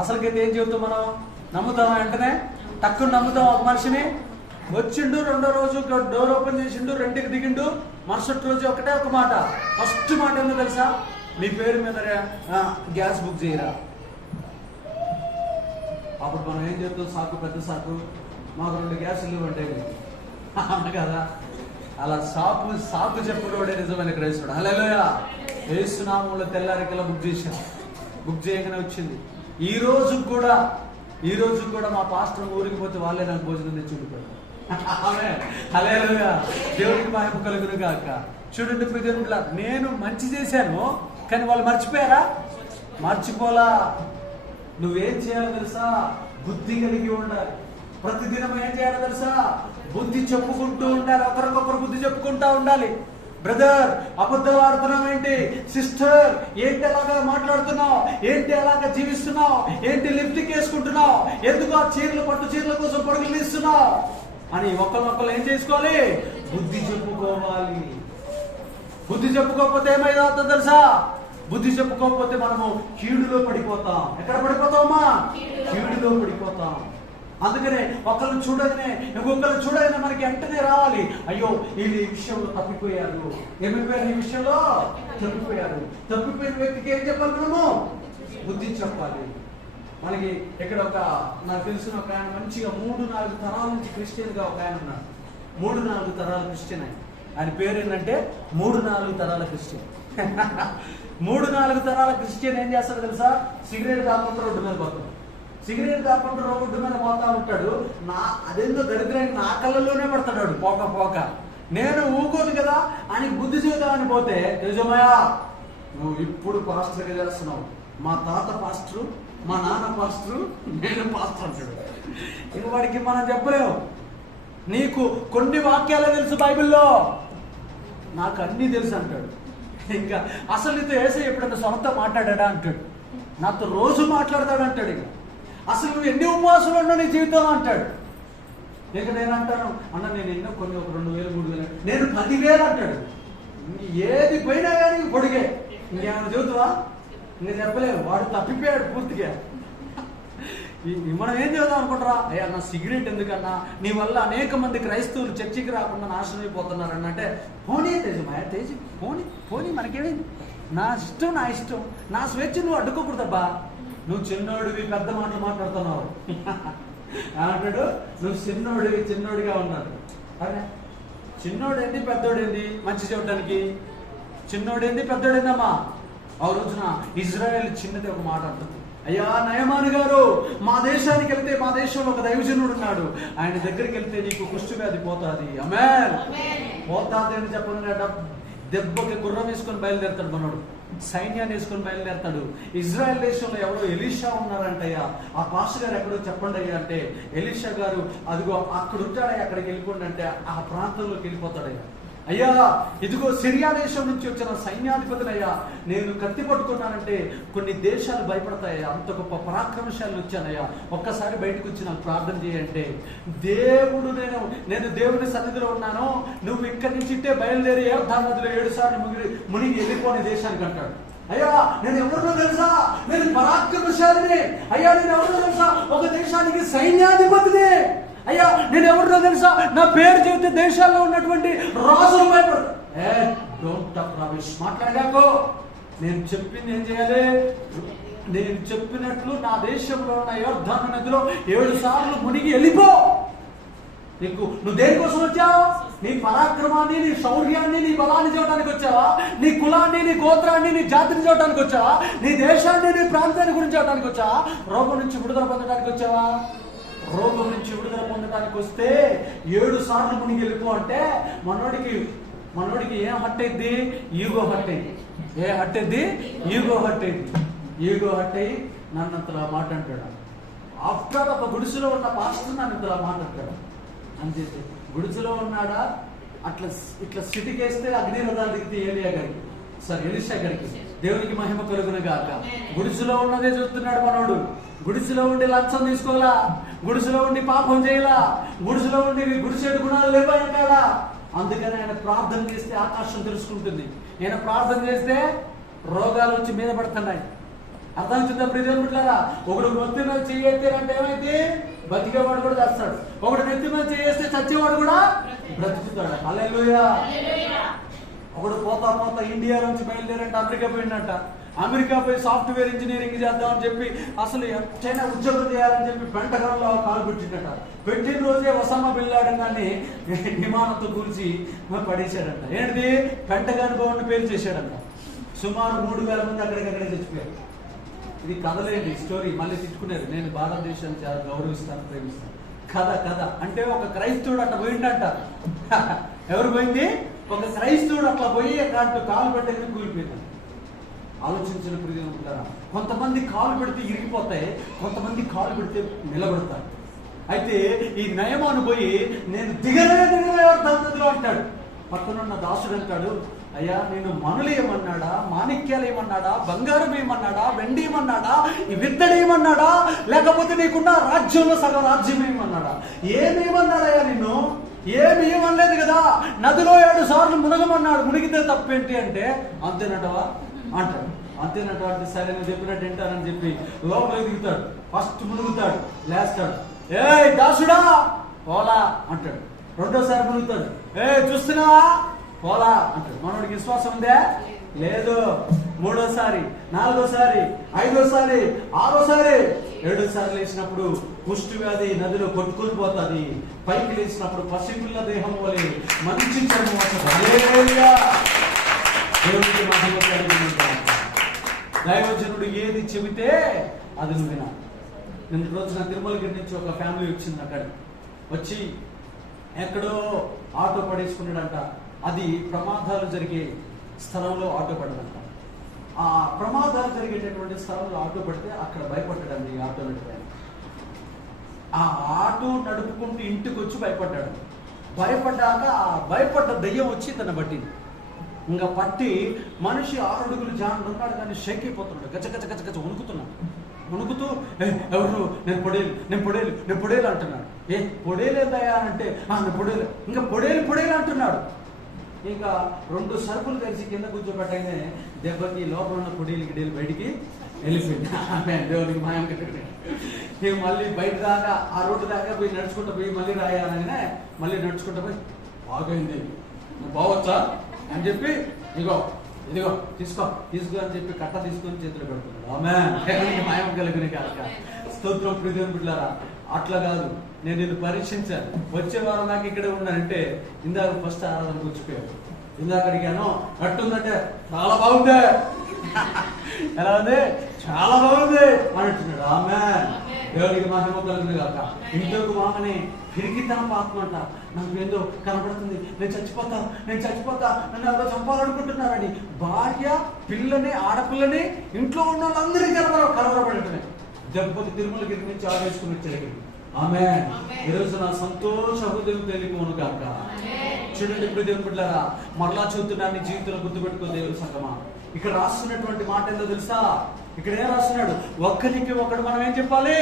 అసలుకైతే ఏం చెబుతాం మనం? నమ్ముతామా? వెంటనే టక్కున నమ్ముతాం ఒక మనిషిని. వచ్చిండు, రెండో రోజు డోర్ ఓపెన్ చేసిండు, రెంట్కి దిగిండు, మరుసటి రోజు ఒకటే ఒక మాట. ఫస్ట్ మాట ఏందో తెలుసా? మీ పేరు మీద గ్యాస్ బుక్ చేయరా. అప్పుడు మనం ఏం చేస్తాం? సాకు, పెద్ద సాకు, మాకు 2 గ్యాసులు ఇవ్వండి అన్న కదా. అలా సాకు చెప్పుకోవడే నిజమైన క్రైస్తవుడు. హల్లెలూయా. యేసునామములో తెల్లారికల్లా బుక్ చేయగానే వచ్చింది. ఈ రోజు కూడా మా పాస్టర్ ఊరికి పోతే వాళ్ళే నాకు భోజనం తెచ్చి ఉండిపోయారు. హల్లెలూయా. దేవుడికి మహిమ కలుగును గాక. చూడండి ప్రియదేవుడా, నేను మంచి చేశాను కానీ వాళ్ళు మర్చిపోయారా? మర్చిపోలా. నువ్వేం చేయాలో తెలుసా? బుద్ధి కలిగి ఉండాలి. ప్రతిదినం ఏం చేయాలో తెలుసా? బుద్ధి చెప్పుకుంటూ ఉండాలి. ఒకరికొకరు బుద్ధి చెప్పుకుంటా ఉండాలి. బ్రదర్, అబద్ధాలు ఆడుతున్నావు ఏంటి? సిస్టర్, ఏంటి అలాగా మాట్లాడుతున్నావు? ఏంటి అలాగా జీవిస్తున్నావు? ఏంటి లిప్టిక్ వేసుకుంటున్నావు? ఎందుకు ఆ పట్టు చీరల కోసం పరుగులు తీస్తున్నావు అని ఒకరినొకరు ఏం చేసుకోవాలి? బుద్ధి చెప్పుకోవాలి. బుద్ధి చెప్పుకోకపోతే ఏమైనా తెలుసా? బుద్ధి చెప్పుకోకపోతే మనము కీడులో పడిపోతాం. ఎక్కడ పడిపోతామా? కీడులో పడిపోతాం. అందుకనే ఒకరిని చూడగానే ఇంకొకరిని చూడగానే మనకి వెంటనే రావాలి, అయ్యో వీళ్ళు ఈ విషయంలో తప్పిపోయారు. ఏమైపోయారు? ఈ విషయంలో తప్పిపోయారు. తప్పిపోయిన వ్యక్తికి ఏం చెప్పాలి? మనము బుద్ధి చెప్పాలి. మనకి ఇక్కడ నాకు తెలిసిన ఒక ఆయన మంచిగా 3-4 తరాల నుంచి క్రిస్టియన్ గా ఒక ఆయన ఉన్నాడు. 3-4 తరాల క్రిస్టియన్. ఆయన పేరు ఏంటంటే 3-4 తరాల క్రిస్టియన్. 3-4 తరాల క్రిస్టియన్ ఏం చేస్తాడు తెలుసా? సిగరెట్ తాగకుండా రోడ్డు మీద పోతాడు. సిగరెట్ తాగకుండా రోడ్డు మీద పోతా ఉంటాడు. అదేందో దరిద్రానికి నా కళ్ళల్లోనే పడతాడు పోక. నేను ఊకోదు కదా అని బుద్ధి చేద్దామని పోతే, నిజమయ్యా నువ్వు ఇప్పుడు పాస్టర్గా చేస్తున్నావు. మా తాత పాస్టరు, మా నాన్న పాస్టరు, నేను పాస్టర్ అంటాడు. ఇక వాడికి మనం చెప్పలేము. నీకు కొన్ని వాక్యాలే తెలుసు బైబిల్లో, నాకు అన్నీ తెలుసు అంటాడు. ఇంకా అసలు నీతో యేసయ్య ఎప్పుడన్నా సొంత మాట్లాడా అంటాడు. నాతో రోజు మాట్లాడతాడు అంటాడు. ఇక అసలు నువ్వు ఎన్ని ఉపవాసాలు ఉన్నావు నీ జీవితంలో అంటాడు. ఇక నేను అంటాను, అన్న నేను ఎన్నో కొన్ని ఒక 2,000 3,000, నేను 10,000 అంటాడు. ఏది పోయినా కానీ పొడిగే. ఇంకేమైనా చెబుతావా? ఇంకా చెప్పలేము. వాడు తప్పిపోయాడు పూర్తిగా. మనం ఏం చేద్దాం అనుకుంటారా? అయ్యా నా సిగరెట్ ఎందుకన్నా, నీ వల్ల అనేక మంది క్రైస్తవులు చర్చికి రాకుండా నాశనం అయిపోతున్నారు అన్నంటే, పోనీ తేజమయ్యా పోనీ మనకేమైంది? నా ఇష్టం నా స్వేచ్ఛ నువ్వు అడ్డుకోకూడదబ్బా. నువ్వు చిన్నోడివి పెద్ద మాటలు మాట్లాడుతున్నావు అంటాడు. నువ్వు చిన్నోడిగా ఉన్నాడు. అరే చిన్నోడేంది పెద్దోడేంది మంచి చెప్పడానికి? చిన్నోడేంది పెద్దోడేందమ్మా? ఆ రోజున ఇజ్రాయెల్ చిన్నది ఒక మాట అంటుంది, అయ్యా నయమాను గారు, మా దేశానికి వెళ్తే మా దేశంలో ఒక దైవజనుడు ఉన్నాడు, ఆయన దగ్గరికి వెళ్తే నీకు కుష్టి వ్యాధి పోతాది. ఆమేన్. పోతాది అని చెప్పకుండా దెబ్బకి గుర్రం వేసుకొని బయలుదేరుతాడు. మనోడు సైన్యాన్ని వేసుకొని బయలుదేరుతాడు. ఇజ్రాయెల్ దేశంలో ఎవరో ఎలీషా ఉన్నారంటయ్యా, ఆ పాస్టర్ గారు ఎక్కడో చెప్పండి అయ్యా అంటే, ఎలీషా గారు అదిగో అక్కడ ఉంటాడయ్యా, అక్కడికి వెళ్ళిపోండి అంటే ఆ ప్రాంతంలోకి వెళ్ళిపోతాడయ్యా. అయ్యా ఇదిగో సిరియా దేశం నుంచి వచ్చిన సైన్యాధిపతులయ్యా, నేను కత్తి పట్టుకున్నానంటే కొన్ని దేశాలు భయపడతాయా, అంత గొప్ప పరాక్రమశాలు వచ్చానయ్యా, ఒక్కసారి బయటకు వచ్చి నాకు ప్రార్థన చేయంటే, దేవుడు నేను దేవుని సన్నిధిలో ఉన్నాను, నువ్వు ఇక్కడి నుంచి ఇట్టే బయలుదేరి యోర్దాను నదిలో 7 సార్లు మునిగి వెళ్ళిపోని దేశానికి అంటాడు. అయ్యా నేను ఎవరినో తెలుసా? నేను పరాక్రమశాలిని. అయ్యా నేను ఎవరినో తెలుసా? ఒక దేశానికి సైన్యాధిపతిని. అయ్యా నేను ఎవరినో తెలుసా? నా పేరు చెబితే దేశాల్లో ఉన్నటువంటి రాజులు భయపడతారు. మాట్లాడాకో. నేను చెప్పింది ఏం చేయాలి? నేను చెప్పినట్లు నా దేశంలో ఉన్న యోర్దాను నదిలో 7 సార్లు మునిగి వెళ్ళిపో. నువ్వు దేనికోసం వచ్చావు? నీ పరాక్రమాన్ని, నీ శౌర్యాన్ని, నీ బలాన్ని చూడటానికి వచ్చావా? నీ కులాన్ని, నీ గోత్రాన్ని, నీ జాతిని చూడటానికి వచ్చావా? నీ దేశాన్ని, నీ ప్రాంతాన్ని గురించి చూడటానికి వచ్చావా? రోగం నుంచి విడుదల పొందడానికి వచ్చావా? రోగం నుంచి విడుదల పొందడానికి వస్తే 7 సార్లు మునిగి వెళ్ళిపో అంటే మనోడికి ఏం హట్ అయింది? ఈగో హట్ అయింది. ఏ హట్ అయింది? ఈగో హట్ అయింది. ఈగో హట్ అయ్యి నన్ను అంతలా మాట్లాడతాడు. ఆఫ్టర్ ఒక గుడిసెలో ఉన్న పాస్టర్ నన్ను ఇంతలా మాట్లాడతాడు. అంతే, గుడిసెలో ఉన్నాడా? ఇట్లా సిటికేస్తే అగ్నిరథాలు దిగితే ఎలీషా గారికి దేవునికి మహిమ కలుగును గాక. గుడిసెలో ఉన్నదే చూస్తున్నాడు మనోడు. గుడిసెలో ఉండి లంచం తీసుకోవాలా, గుడిసెలో ఉండి పాపం చేయాలా, గుడిసెలో ఉండి గుడిసెడు గుణాలు లేపాయకాడా. అందుకని ఆయన ప్రార్థన చేస్తే ఆకాశం తెలుసుకుంటుంది. ఆయన ప్రార్థన చేస్తే రోగాలు వచ్చి మీద పడుతున్నాయి. అర్థమవుతున్నప్పుడు దేవుని బిడ్డలారా, ఒకడు నెత్తి మీద చెయ్యేస్తారంటే ఏమైంది? బతికేవాడు కూడా చేస్తాడు. ఒకడు నెత్తి మీద చేస్తే చచ్చేవాడు కూడా బ్రతుకుతాడు. హల్లెలూయా. ఒకడు పోతా పోతా ఇండియా నుంచి బయలుదేరంటే అమెరికా పోయిందంట. అమెరికా పోయి సాఫ్ట్వేర్ ఇంజనీరింగ్ చేద్దామని చెప్పి అసలు చైనా ఉద్యోగం చేయాలని చెప్పి పెంటగాన్లో కాలు పెట్టిండట. పెట్టిన రోజే ఒసామా బిన్ లాడెన్ గాన్ని విమానంతో కూర్చి పడేశాడంట. ఏంటిది? పెంటగాన్ భవన్ పేరు చేశాడంట. సుమారు 3,000 మంది అక్కడికక్కడే చచ్చిపోయారు. ఇది కథలేండి, స్టోరీ. మళ్ళీ తిట్టుకునేది, నేను భారతదేశాన్ని చాలా గౌరవిస్తాను, ప్రేమిస్తాను. కథ అంటే ఒక క్రైస్తవుడు అట్లా పోయిండంట. ఎవరు పోయింది? ఒక క్రైస్తవుడు అట్లా పోయి అక్కడ కాలు పెట్టగానే కూలిపోయింది. ఆలోచించిన ప్రియనుకుంటారా, కొంతమంది కాలు పెడితే ఇరిగిపోతాయి, కొంతమంది కాలు పెడితే నిలబడతారు. అయితే ఈ నయమాను పోయి నేను దిగలే దంతలో అంటాడు. పక్కనున్న దాసుడు అంటాడు, అయ్యా నేను మనులు ఏమన్నాడా, మాణిక్యాలు ఏమన్నాడా, బంగారం ఏమన్నాడా, వెండి ఏమన్నాడా, ఈ విత్తడి ఏమన్నాడా, లేకపోతే నీకున్న రాజ్యంలో సగం రాజ్యం ఏమన్నాడా? ఏమేమన్నాడయ్యా నిన్ను? ఏమి ఏమనలేదు కదా. నదిలో 7 సార్లు మునగమన్నాడు, మునిగితే తప్పేంటి అంటే అంతేనటవా అంటాడు. అంతేనట అంటే సరే నువ్వు చెప్పినట్టు వింటానని చెప్పి లోపలికి దిగుతాడు. ఫస్ట్ మునుగుతాడు, లేస్తాడు. ఏ దాసుడా పోలా అంటాడు. రెండోసారి మునుగుతాడు. చూస్తున్నావా పోలా అంటాడు. మనోడికి విశ్వాసం ఉందే? లేదు. మూడోసారి, నాలుగోసారి, ఐదోసారి, ఆరోసారి, 7సారి లేచినప్పుడు కుష్టి వ్యాధి నదిలో కొట్టుకొని పోతుంది. పైకి లేచినప్పుడు పసిపిల్ల దేహం వలె మంచి చర్మం వస్తుంది. దేవుడికి మహిమ కలుగును. దైవజనుడు ఏది చెబితే అది నువ్వు వినాలి. నిన్న రోజున తిరుమలగిరి నుంచి ఒక ఫ్యామిలీ వచ్చింది. అక్కడ వచ్చి ఎక్కడో ఆటో పడేసుకున్నాడంట. అది ప్రమాదాలు జరిగే స్థలంలో ఆటో పడ్డాడంట. ఆ ప్రమాదాలు జరిగేటటువంటి స్థలంలో ఆటో పడితే అక్కడ భయపడ్డాడండి ఆటో నడిపాడు. ఆ ఆటో నడుపుకుంటూ ఇంటికి వచ్చి భయపడ్డాడు. భయపడ్డాక ఆ భయపడ్డ దయ్యం వచ్చి తన బట్టింది. ఇంకా పట్టి మనిషి 6 అడుగులు జాన్ ఉన్నాడు, కానీ షేక్ అయిపోతున్నాడు. గచ్చ గచ్చ గచ్చ గచ్చ వణుకుతున్నాడు. వణుకుతూ ఎవరు నేను పొడేలు అంటున్నాడు. పొడేలేదయ్యా అంటే నేను పొడేలు, ఇంకా పొడేలు అంటున్నాడు. ఇంకా 2 సరుకులు కలిసి కింద కూర్చోబెట్టగానే దెబ్బకి లోపల ఉన్న పొడేలు బయటికి వెళ్ళిపోయింది. దేవునికి మాయం కట్టుకుని నేను మళ్ళీ బయట దాకా ఆ రోడ్డు దాకా పోయి నడుచుకుంటూ పోయి మళ్ళీ రాయాలనే మళ్ళీ నడుచుకుంటూ పోయి బాగైంది నువ్వు బాగొచ్చా అని చెప్పి ఇదిగో తీసుకో అని చెప్పి కట్ట తీసుకొని చేతులు పెడుతున్నాడు. ఆమేన్. మాయం కలిగిన కాక స్తోత్రం. ప్రియమైన బిడ్డలారా, అట్లా కాదు, నేను నిన్ను పరీక్షించాను. వచ్చే వారం నాకు ఇక్కడే ఉన్నానంటే ఇందాక ఫస్ట్ ఆరాధన కూర్చిపోయాడు. ఇందాక అడిగాను అట్టుందంటే చాలా బాగుంది, ఎలా ఉంది, చాలా బాగుంది అని అంటున్నాడు. ఆమేన్. దేవుడికి మహిమ కలుగును గాక. ఇంట్లోకి వామని పిరికితనం ఆత్మ అంట. నాకు ఏందో కనపడుతుంది, నేను చచ్చిపోతా నన్ను ఎవరో చంపాలనుకుంటున్నారని భార్య పిల్లని ఆడపిల్లని ఇంట్లో ఉన్న వాళ్ళందరికీ కలవరపడటమే. దెబ్బకి తిరుమలగిరి నుంచి ఆవేసుకుని వచ్చాడు. ఆమేన్. ఈరోజు నా సంతోష హృదయం తెలియకోను కాక. చూడండి దేవుని బిడ్డలారా, మరలా చూస్తున్నాను, నీ జీవితంలో గుర్తుపెట్టుకో దేవుని సంగమా. ఇక్కడ రాస్తున్నటువంటి మాట ఏందో తెలుసా? ఇక్కడ ఏం రాస్తున్నాడు? ఒక్కరికి ఒకడు మనం ఏం చెప్పాలి?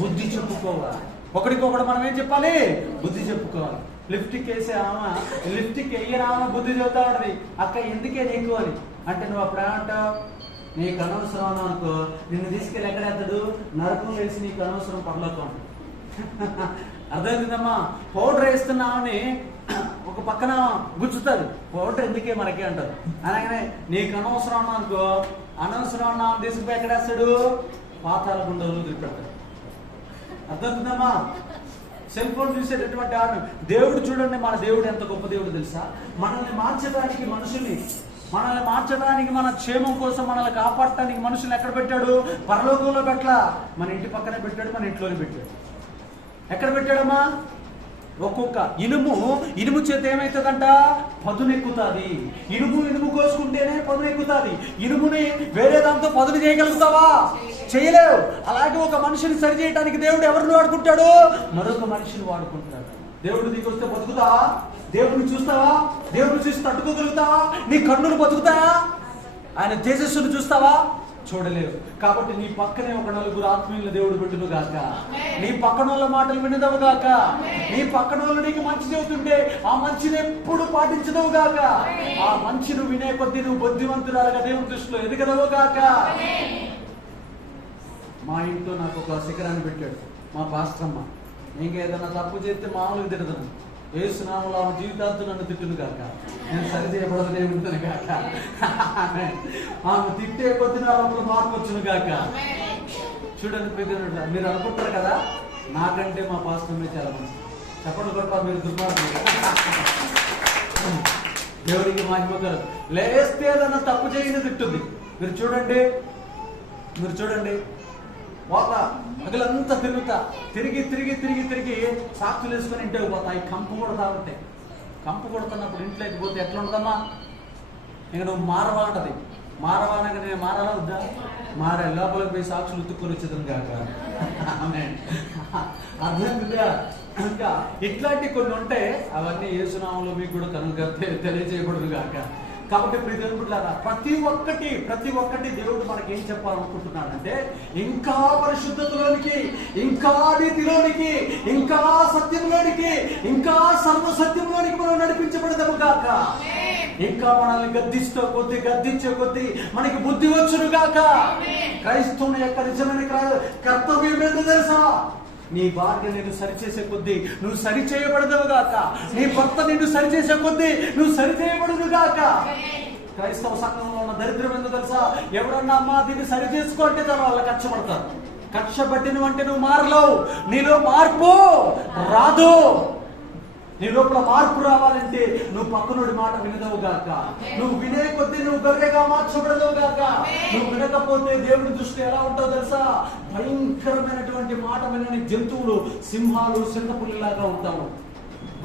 బుద్ధి చెప్పుకోవాలి. ఒకడికొకడు మనం ఏం చెప్పాలి? బుద్ధి చెప్పుకోవాలి. లిఫ్ట్కి వేసే ఆమె లిఫ్ట్కి వెయ్యని ఆమె బుద్ధి చెబుతా ఉంటది, అక్క ఎందుకే నీకు అని అంటే నువ్వు అప్పుడు ఏమంటావు? నీకు అనవసరం అనుకో, నిన్ను తీసుకెళ్ళి ఎక్కడేస్తాడు? నరకం వేసి నీకు అనవసరం పర్లోకం. అర్థమవుతుందమ్మా? పౌడర్ వేస్తున్నామని ఒక పక్కన గుచ్చుతుంది, పౌడర్ ఎందుకే మనకి అంటారు. అలాగనే నీకు అనవసరం అనుకో, అనవసరం తీసుకుపోయి ఎక్కడేస్తాడు? పాతాల గుండెలు వదిలిపెడతాడు. అర్థమవుతుందమ్మా? సెల్ ఫోన్ చూసేటటువంటి ఆమె దేవుడు చూడండి, మన దేవుడు ఎంత గొప్ప దేవుడు తెలుసా? మనల్ని మార్చడానికి మన క్షేమం కోసం మనల్ని కాపాడటానికి మనుషుల్ని ఎక్కడ పెట్టాడు? పరలోకంలో పెట్టలా, మన ఇంటి పక్కనే పెట్టాడు, మన ఇంట్లోనే పెట్టాడు. ఎక్కడ పెట్టాడమ్మా? ఒక్కొక్క ఇనుము చేత ఏమవుతుందంట? పదునెక్కుతుంది. ఇనుము కోసుకుంటేనే పదునెక్కుతుంది. ఇనుముని వేరే దాంతో పదును చేయగలుగుతావా? చేయలేవు. అలాగే ఒక మనిషిని సరి చేయడానికి దేవుడు ఎవరిని వాడుకుంటాడు? మరొక మనిషిని వాడుకుంటాడు. దేవుడు నీకు వస్తే బతుకుతావా? దేవుడిని చూస్తావా? దేవుడిని చూసి తట్టుకోగలుగుతావా? నీ కన్నులు బతుకుతాయా? ఆయన తేజస్సును చూస్తావా? చూడలేవు. కాబట్టి నీ పక్కనే ఒక 4 ఆత్మీయుల దేవుడు పెట్టును గాక. నీ పక్కన వాళ్ళ మాటలు వినదవు గాక. నీ పక్కన వాళ్ళు నీకు మంచి చెబుతుంటే ఆ మంచిని ఎప్పుడు పాటించదవు గాక. ఆ మంచి నువ్వు వినే కొద్దీ నువ్వు బుద్ధివంతురాలుగా దేవుని దృష్టిలో ఎదగదవు గాక. మా ఇంట్లో నాకు ఒక శిఖరాన్ని పెట్టాడు మా పాస్టర్ అమ్మ. ఇంకా ఏదైనా తప్పు చేస్తే మామూలుగా తిడతాను. ఏసునామములో ఆమె జీవితాంతం నన్ను తిట్టును కాక, నేను సరి చేయబడదనే ఉంటాను కాక, ఆమె తిట్టే కొద్ది నా లోపల మార్పు వచ్చును కాక. చూడండి ప్రియమైన, మీరు అనుకుంటారు కదా నాకంటే మా పాస్టర్ మీద చాలా మంచి చెప్పండి గొప్ప, మీరు దుర్మార్గులు. దేవుడికి మహిమ. లేస్తే ఏదన్నా తప్పు చేయని తిట్టుంది. మీరు చూడండి పోతా పగలంతా తిరిగి సాక్షులు వేసుకొని ఇంటికి పోతా. ఈ కంపు కొడతా ఉంటాయి. కంపు కొడుతున్నప్పుడు ఇంట్లోకి పోతే ఎట్లా ఉండదమ్మా? ఇంక నువ్వు మారవాంటది. మారవానగా నేను మారాలా వద్దా? మారే లోపలికి పోయి సాక్షులు ఉత్తుక్కొని వచ్చేదాను కాక. అర్థంగా ఇంకా ఇట్లాంటి కొన్ని ఉంటే అవన్నీ యేసునామములో మీకు కూడా కనుక తెలియజేయబడదు కాక. కాబట్టి ప్రియదేవులారా, ప్రతి ఒక్కటి దేవుడు మనకి ఏం చెప్పాలనుకుంటున్నాడంటే, ఇంకా పరిశుద్ధతలోనికి, ఇంకా నీతిలోనికి, ఇంకా సత్యంలోనికి, ఇంకా సర్వసత్యంలోనికి మనం నడిపించబడదాము కాక. ఇంకా మనల్ని గద్దించే కొద్దీ మనకి బుద్ధి వచ్చును కాక. క్రైస్తవుని యొక్క నిజమైన కర్తవ్యం ఏంటో తెలుసా? నీ భార్య నిన్ను సరిచేసే కొద్దీ నువ్వు సరి చేయబడదు గాక. నీ భర్త నిన్ను సరిచేసే కొద్దీ నువ్వు సరి చేయబడదు గాక. క్రైస్తవ సంఘంలో ఉన్న దరిద్రం ఎందుకు తెలుసా? ఎవరన్నా అమ్మా దీన్ని సరి చేసుకో అంటే తన వాళ్ళు కక్షపడతారు. కక్ష పట్టిన అంటే నువ్వు మారలేవు. నీలో మార్పు రాదు. నీ లోపల మార్పు రావాలంటే నువ్వు పక్కనుడి మాట వినదవు గాక. నువ్వు వినే కొద్దీ నువ్వు గర్రెగా మార్చబడదవు గాక. నువ్వు వినకపోతే దేవుడి దృష్టి ఎలా ఉంటుందో తెలుసా? భయంకరమైనటువంటి మాట వినని జంతువులు, సింహాలు, సింహపులిలాగా ఉంటాము.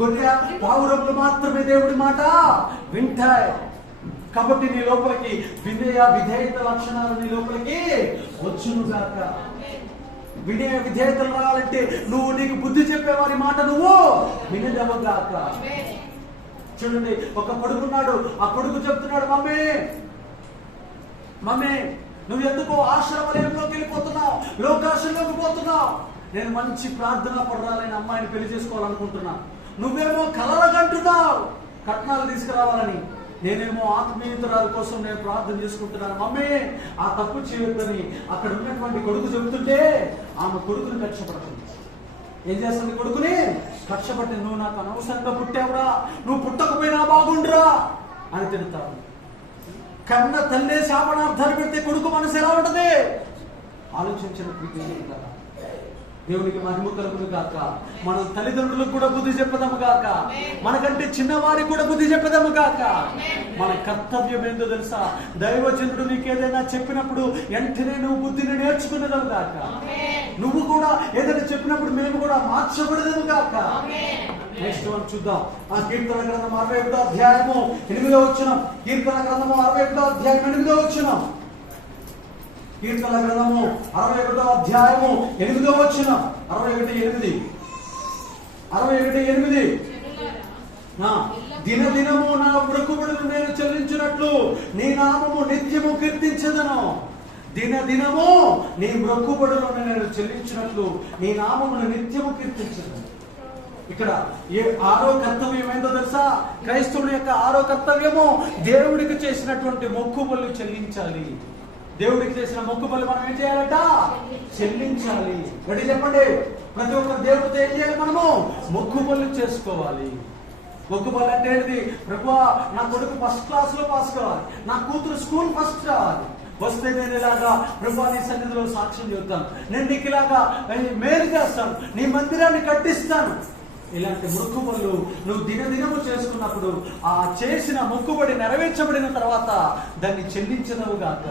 గొర్రె పావురములు మాత్రమే దేవుడి మాట వింటాయి. కాబట్టి నీ లోపలికి విధేయత లక్షణాలు నీ లోపలికి వచ్చును గాక. విధేయతలు రావాలంటే నువ్వు నీకు బుద్ధి చెప్పేవారి మాట నువ్వు వినదవగాక. చూడండి, ఒక కొడుకున్నాడు. ఆ కొడుకు చెప్తున్నాడు, మమ్మీ నువ్వు ఎందుకో ఆశ్రమలోకి వెళ్ళిపోతున్నావు, లోకాశంలోకి పోతున్నావు. నేను మంచి ప్రార్థనా పరురాలైన అమ్మాయిని పెళ్లి చేసుకోవాలనుకుంటున్నా. నువ్వేమో కలలుగంటున్నావు కట్నాలు తీసుకురావాలని. నేనేమో ఆత్మీయతరాల కోసం నేను ప్రార్థన చేసుకుంటున్నాను. మమ్మీ ఆ తప్పు చేయొద్దని అక్కడ ఉన్నటువంటి కొడుకు చెబుతుంటే ఆమె కొడుకుని కక్షపడుతుంది. ఏం చేస్తుంది? కొడుకుని కక్షపట్టి, నువ్వు నాకు అనవసరంగా పుట్టావురా, నువ్వు పుట్టకపోయినా బాగుండురా అని తిడతావు. కన్న తల్లే శాపనార్థాలు పెడితే కొడుకు మనసు ఎలా ఉంటది? ఆలోచించిన కదా. దేవునికి మహిమ కలుగును గాక. మన తల్లిదండ్రులకు కూడా బుద్ధి చెప్పదాము గాక. మనకంటే చిన్నవారికి కూడా బుద్ధి చెప్పదాము గాక. మన కర్తవ్యం ఏందో తెలుసా? దైవజనుడు నీకు ఏదైనా చెప్పినప్పుడు వెంటనే నువ్వు బుద్ధిని నేర్చుకునేదాము గాక. నువ్వు కూడా ఏదైనా చెప్పినప్పుడు మేము కూడా మార్చబడదాము గాక. నెక్స్ట్ వన్ చూద్దాం. ఆ కీర్తన గ్రంథం 61వ అధ్యాయము 8వ వచనం. కీర్తన గ్రంథము 61వ అధ్యాయం 8వ వచనం. కీర్తన గ్రంథము 61వ అధ్యాయము 8వ వచనం. 61:8 దినదినము నా మొక్కుబడులు నేను చెల్లించినట్లు నీ నామము నిత్యము కీర్తించెదను. దినదినము నీ మొక్కుబడులు నేను చెల్లించినట్లు నీ నామమును నిత్యము కీర్తించెదను. ఇక్కడ ఆరో కర్తవ్యం ఏంటో తెలుసా? క్రైస్తవుని యొక్క ఆరో కర్తవ్యము దేవుడికి చేసినటువంటి మొక్కుబడులు చెల్లించాలి. దేవుడికి చేసిన మొక్కుబడులు మనం ఏం చేయాలట? చెల్లించాలి. గట్టి చెప్పండి. ప్రతి ఒక్క దేవుడితో ఏం చేయాలి? మనము మొక్కుబడులు చేసుకోవాలి. మొక్కుబడులు అంటే ఏంటిది? ప్రభువా నా కొడుకు ఫస్ట్ క్లాస్ లో పాస్ కావాలి, నా కూతురు స్కూల్ ఫస్ట్ రావాలి, వస్తే నేను ఇలాగా ప్రభువా నీ సన్నిధిలో సాక్ష్యం చెబుతాను, నేను నీకు ఇలాగా మేలు చేస్తాను, నీ మందిరాన్ని కట్టిస్తాను. ఇలాంటి మొక్కుబడులు నువ్వు దినదినము చేసుకున్నప్పుడు ఆ చేసిన మొక్కుబడి నెరవేర్చబడిన తర్వాత దాన్ని చెల్లించదవు గాక.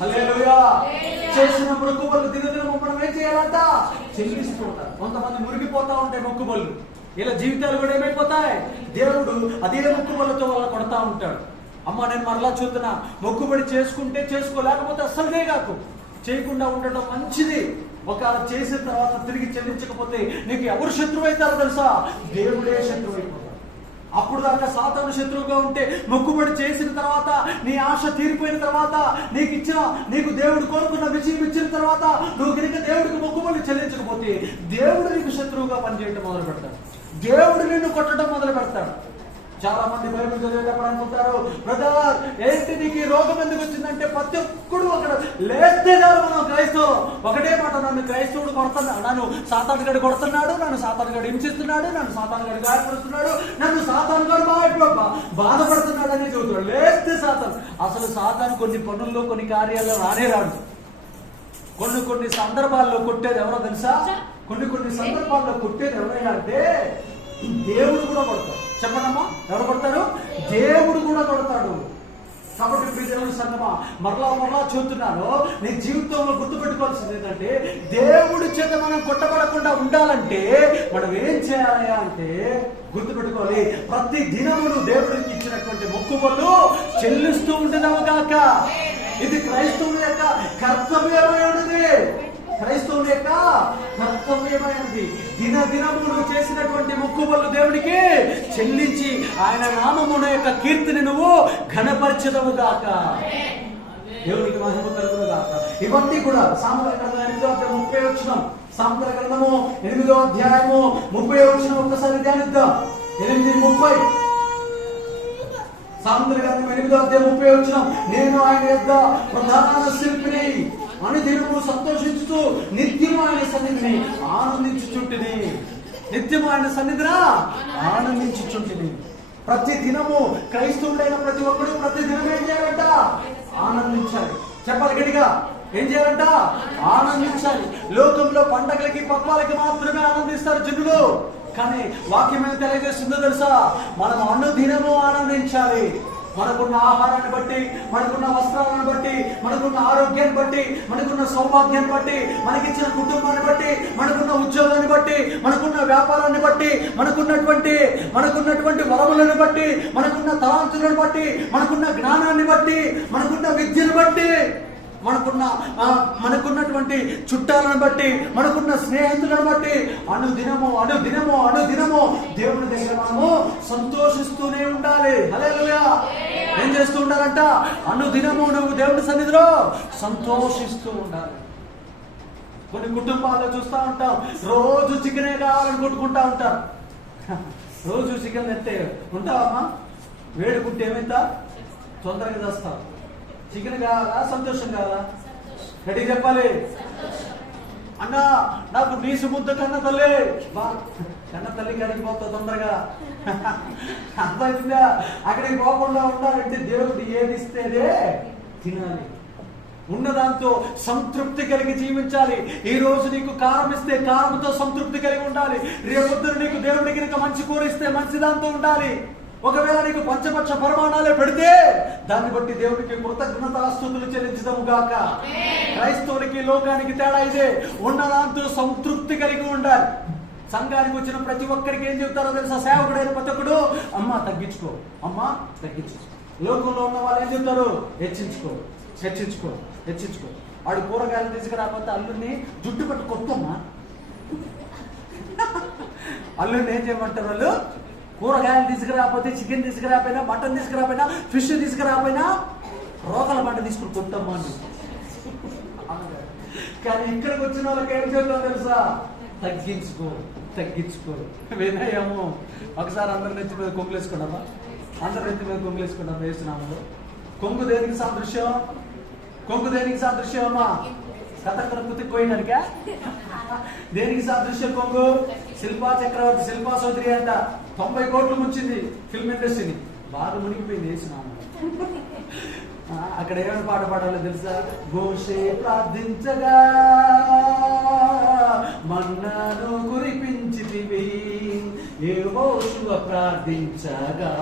హల్లెలూయా. చేసిన మొక్కుబడులు దినదినము మనం ఏం చేయాలంట? చెల్లిస్తూ ఉంటారు. కొంతమంది మురిగిపోతా ఉంటాయి మొక్కుబడులు. ఇలా జీవితాలు కూడా ఏమైపోతాయి? దేవుడు అదే మొక్కుబడులతో వాళ్ళ కొడతా ఉంటాడు. అమ్మ నేను మరలా చూస్తున్నా, మొక్కుబడి చేసుకుంటే చేసుకో, లేకపోతే అస్సలుగా కాకు. చేయకుండా ఉండటం మంచిది. ఒకవేళ చేసిన తర్వాత తిరిగి చెల్లించకపోతే నీకు ఎవరు శత్రువు అవుతారో తెలుసా? దేవుడే శత్రువు అయిపోతాడు. అప్పుడు దాకా సాతాను శత్రువుగా ఉంటే మొక్కుబడి చేసిన తర్వాత నీ ఆశ తీరిపోయిన తర్వాత నీకు దేవుడు కోరుకున్న విజయం ఇచ్చిన తర్వాత నువ్వు కనుక దేవుడికి మొక్కుబడి చెల్లించకపోతే దేవుడు నీకు శత్రువుగా పనిచేయడం మొదలు పెడతాడు. దేవుడు నిన్ను కొట్టడం మొదలు పెడతాడు. చాలా మంది బైబిల్ చదివేటప్పుడు అనుకుంటారు, బ్రదర్ ఏంటి నీకు ఈ రోగం ఎందుకు వచ్చిందంటే ప్రతి ఒక్కడు అక్కడ లేస్తే చాలు మనం క్రైస్తవులు ఒకటే మాట, నన్ను క్రైస్తవుడు కొడుతున్నాడు, నన్ను సాతాను గడి కొడుతున్నాడు, నన్ను సాతాను గడి హింసిస్తున్నాడు, నన్ను సాతాను గడి గాయపరుస్తున్నాడు, నన్ను సాతాను గడి బాధపడుతున్నాడు అని చెబుతాడు. లేస్తే సాతాను. అసలు సాతాను కొన్ని పనుల్లో కొన్ని కార్యాల్లో రానే రాడు. కొన్ని సందర్భాల్లో కొట్టేది ఎవరో తెలుసా? కొన్ని సందర్భాల్లో కొట్టేది ఎవరైనా అంటే దేవుడు కూడా కొడతాడు. చెప్పండమ్మా, ఎవరు కొడతాడు? దేవుడు కూడా కొడతాడు. కాబట్టి దేవుడి సంగమా మరలా చూస్తున్నాను, నీ జీవితంలో గుర్తుపెట్టుకోవాల్సింది ఏంటంటే దేవుడి చేత మనం కొట్టబడకుండా ఉండాలంటే మనం ఏం చేయాలి అంటే గుర్తుపెట్టుకోవాలి, ప్రతి దినమును దేవుడికి ఇచ్చినటువంటి మొక్కుబళ్ళు చెల్లిస్తూ ఉండేదాము కాక. ఇది క్రైస్తవుల యొక్క కర్తవ్యమైనది. క్రైస్తవుల యొక్క కర్తవ్యమైనది. దినదినములు చేసినటువంటి మొక్కుబళ్ళు దేవుడికి చెల్లించి ఆయన నామమున యొక్క కీర్తిని నువ్వు ఘనపరచదవు గాక. దేవునికి మహిమ కలుగును గాక. ఇవన్నీ కూడా సామెతల గ్రంథం 8వ అధ్యాయం 30 వచనం, సామెతల గ్రంథము 8వ అధ్యాయము 30 వచనం ఒక్కసారి ధ్యానిద్దాం. 8:30 సామెతల గ్రంథం 8వ అధ్యాయం 30 వచనం, నేను ఆయన యొద్ద ప్రధాన శిల్పిని అనుదినము సంతోషించుతూ నిత్యము ఆయన సన్నిధిని ఆనందించుచుంటిని. నిత్యము ఆయన సన్నిధిన ఆనందించుచుంటిని. ప్రతి దినము క్రైస్తవుడైన ప్రతి ఒక్కరు ప్రతి దినం ఏం చేయాలంట? ఆనందించాలి. చెప్పాలి గట్టిగా, ఏం చేయాలంట? ఆనందించాలి. లోకంలో పండగలకి పక్వాలకి మాత్రమే ఆనందిస్తారు జనులు. కానీ వాక్యం ఏం తెలియజేస్తుందో తెలుసా? మనం అనుదినము ఆనందించాలి. మనకున్న ఆహారాన్ని బట్టి, మనకున్న వస్త్రాలను బట్టి, మనకున్న ఆరోగ్యాన్ని బట్టి, మనకున్న సౌభాగ్యాన్ని బట్టి, మనకిచ్చిన కుటుంబాన్ని బట్టి, మనకున్న ఉద్యోగాన్ని బట్టి, మనకున్న వ్యాపారాన్ని బట్టి, మనకున్నటువంటి వరములను బట్టి, మనకున్న తలాంతులను బట్టి, మనకున్న జ్ఞానాన్ని బట్టి, మనకున్న విద్యను బట్టి, మనకున్నటువంటి చుట్టాలను బట్టి, మనకున్న స్నేహితులను బట్టి అనుదినము దేవుని దగ్గర మనము సంతోషిస్తూనే ఉండాలి. హల్లెలూయా. ఏం చేస్తూ ఉండాలంట? అనుదినము నువ్వు దేవుని సన్నిధిలో సంతోషిస్తూ ఉండాలి. కొన్ని కుటుంబాల్లో చూస్తూ ఉంటాం, రోజు చికెనే కావాలని కొట్టుకుంటా ఉంటారు. రోజు చికెన్ తెస్తే ఉంటావమ్మా? వేడుకుంటే ఏమైందా? తొందరగా చేస్తావు. చికెన్ కావాలా? సంతోషం కావాలా? గట్టిగా చెప్పాలి. అన్నా నాకు నీసు ముద్ద కన్న తల్లి, కన్న తల్లి కడిగి పోతావు తొందరగా. అర్థమైందా? అక్కడికి పోకుండా ఉండాలంటే దేవుడు ఏది ఇస్తేనే తినాలి. ఉన్నదాంతో సంతృప్తి కలిగి జీవించాలి. ఈ రోజు నీకు కారం ఇస్తే కారంతో సంతృప్తి కలిగి ఉండాలి. రేపొద్దున నీకు దేవుడికి కనుక మంచి కూర ఇస్తే మంచి దాంతో ఉండాలి. ఒకవేళ నీకు పంచపక్ష పరిమాణాలే పెడితే దాన్ని బట్టి దేవుడికి కృతజ్ఞతాస్తుతులు చెల్లించదము గాక. క్రైస్తవుడికి లోకానికి తేడా ఇదే. ఉన్నదాంతో సంతృప్తి కలిగి ఉండాలి. సంఘానికి వచ్చిన ప్రతి ఒక్కరికి ఏం చెప్తారో తెలుసా? సేవకుడైన ప్రతి ఒక్కడు అమ్మా తగ్గించుకో, అమ్మా తగ్గించుకో. లోకంలో ఉన్న వాళ్ళు ఏం చెప్తారు? హెచ్చించుకో. వాడు కూరగాయలు తీసుకురాకపోతే అల్లుడిని జుట్టు పట్టు కొత్తమ్మా. అల్లుడిని ఏం చేయమంటారు వాళ్ళు? కూరగాయలు తీసుకురాకపోతే, చికెన్ తీసుకురాపోయినా, మటన్ తీసుకురాపోయినా, ఫిష్ తీసుకురాపోయినా రోగల పంట తీసుకుని కొత్తమ్మా అని. కానీ ఇక్కడికి వచ్చిన వాళ్ళకి ఏం చెప్తాం తెలుసా? తగ్గించుకో. వినయము. ఒకసారి అందరి నెత్తి మీద కొంగులేసుకున్నామా? అందరి నెత్తి మీద కొంగులేసుకున్నాం వేసినాము. కొంగు దేనికి సాదృశ్యం అమ్మా? కథక్కడ కుతిపోయినానిక దేనికి సాదృశ్యం కొంగు? శిల్పా చక్రవర్తి, శిల్పా చౌదరి అంట 90 కోట్లు ముంచింది ఫిల్మ్ ఇండస్ట్రీని. బాగా మునిగిపోయింది వేసినాము. అక్కడ ఏమైనా పాట పాడాలో తెలుసా? ఘోషే ప్రార్థించగా మన్నాను కురిపించితివి, యెహోషువ ప్రార్థించగా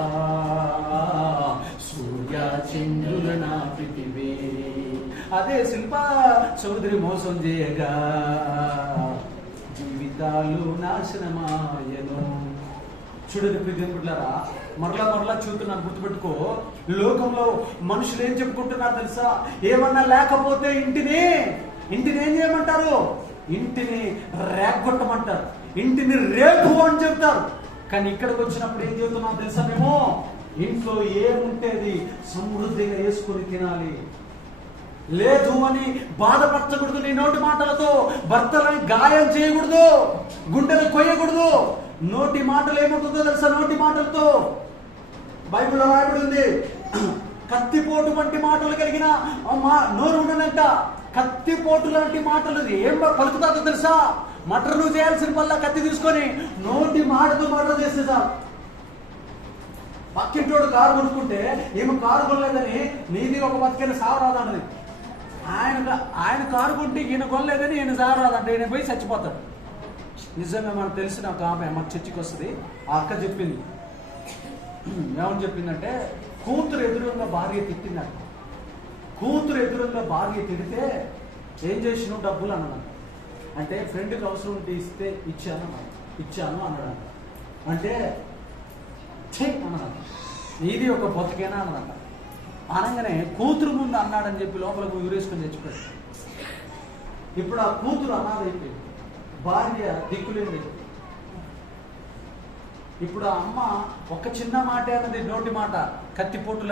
సూర్య చంద్రుల నాపితివి. అదే శిల్పా చౌదరి మోసం చేయగా జీవితాలు నాశనమాయను. చూడని ప్రియమిత్రులారా, మరలా చూస్తున్నాను, గుర్తుపెట్టుకో. లోకంలో మనుషులు ఏం చెప్పుకుంటున్నారు తెలుసా? ఏమన్నా లేకపోతే ఇంటిని ఏం చేయమంటారు? ఇంటిని రేగొట్టమంటారు, ఇంటిని రేపు అని చెప్తారు. కానీ ఇక్కడికి వచ్చినప్పుడు ఏం చెబుతున్నాం తెలుసా? మేము ఇంట్లో ఏముంటేది సమృద్ధిగా వేసుకొని తినాలి. లేదు అని బాధపరచకూడదు. నీ నోటి మాటలతో భర్తలను గాయం చేయకూడదు, గుండెలు కొయ్యకూడదు. నోటి మాటలు ఏమవుతుందో తెలుసా? నోటి మాటలతో బైబిల్లో రాయబడి ఉంది, కత్తిపోటు వంటి మాటలు కలిగిన నోరు ఉండనంట. కత్తిపోటు లాంటి మాటలు ఏం పలుకుతాదో తెలుసా? మటర్లు చేయాల్సిన వల్ల కత్తి తీసుకొని నోటి మాటతో మటర్ చేసేసా. పక్కింటోడు కారు కొనుక్కుంటే ఏమో కారు కొనలేదని నీది ఒక బతికైనా సావరాదన్నది. ఆయన కారు కొంటే ఈయన కొనలేదని ఈయన సావరాదంటే ఈయన పోయి చచ్చిపోతాడు. నిజంగా మనకు తెలిసిన ఒక ఆమె మాకు చర్చికి వస్తుంది. ఆ అక్క చెప్పింది, ఏమని చెప్పిందంటే, కూతురు ఎదురుగా భార్య తిట్టిందంట. కూతురు ఎదురుగా భార్య తిడితే ఏం చేసినావు డబ్బులు అన్నాడు. అంటే ఫ్రెండ్కి అవసరం ఉంటే ఇస్తే ఇచ్చాను అన్నాడు. అంటే అన్నాడు, ఇది ఒక బతుకేనా అన్నదంట. అనగానే కూతురు ముందు అన్నాడని చెప్పి లోపలికి ఊరేసుకొని చచ్చిపోయాడు. ఇప్పుడు ఆ కూతురు అనాథ అయిపోయింది, భార్య దిక్కులేదు. ఇప్పుడు ఆ అమ్మ ఒక చిన్న మాట అన్నది, నోటి మాట, కత్తిపోటు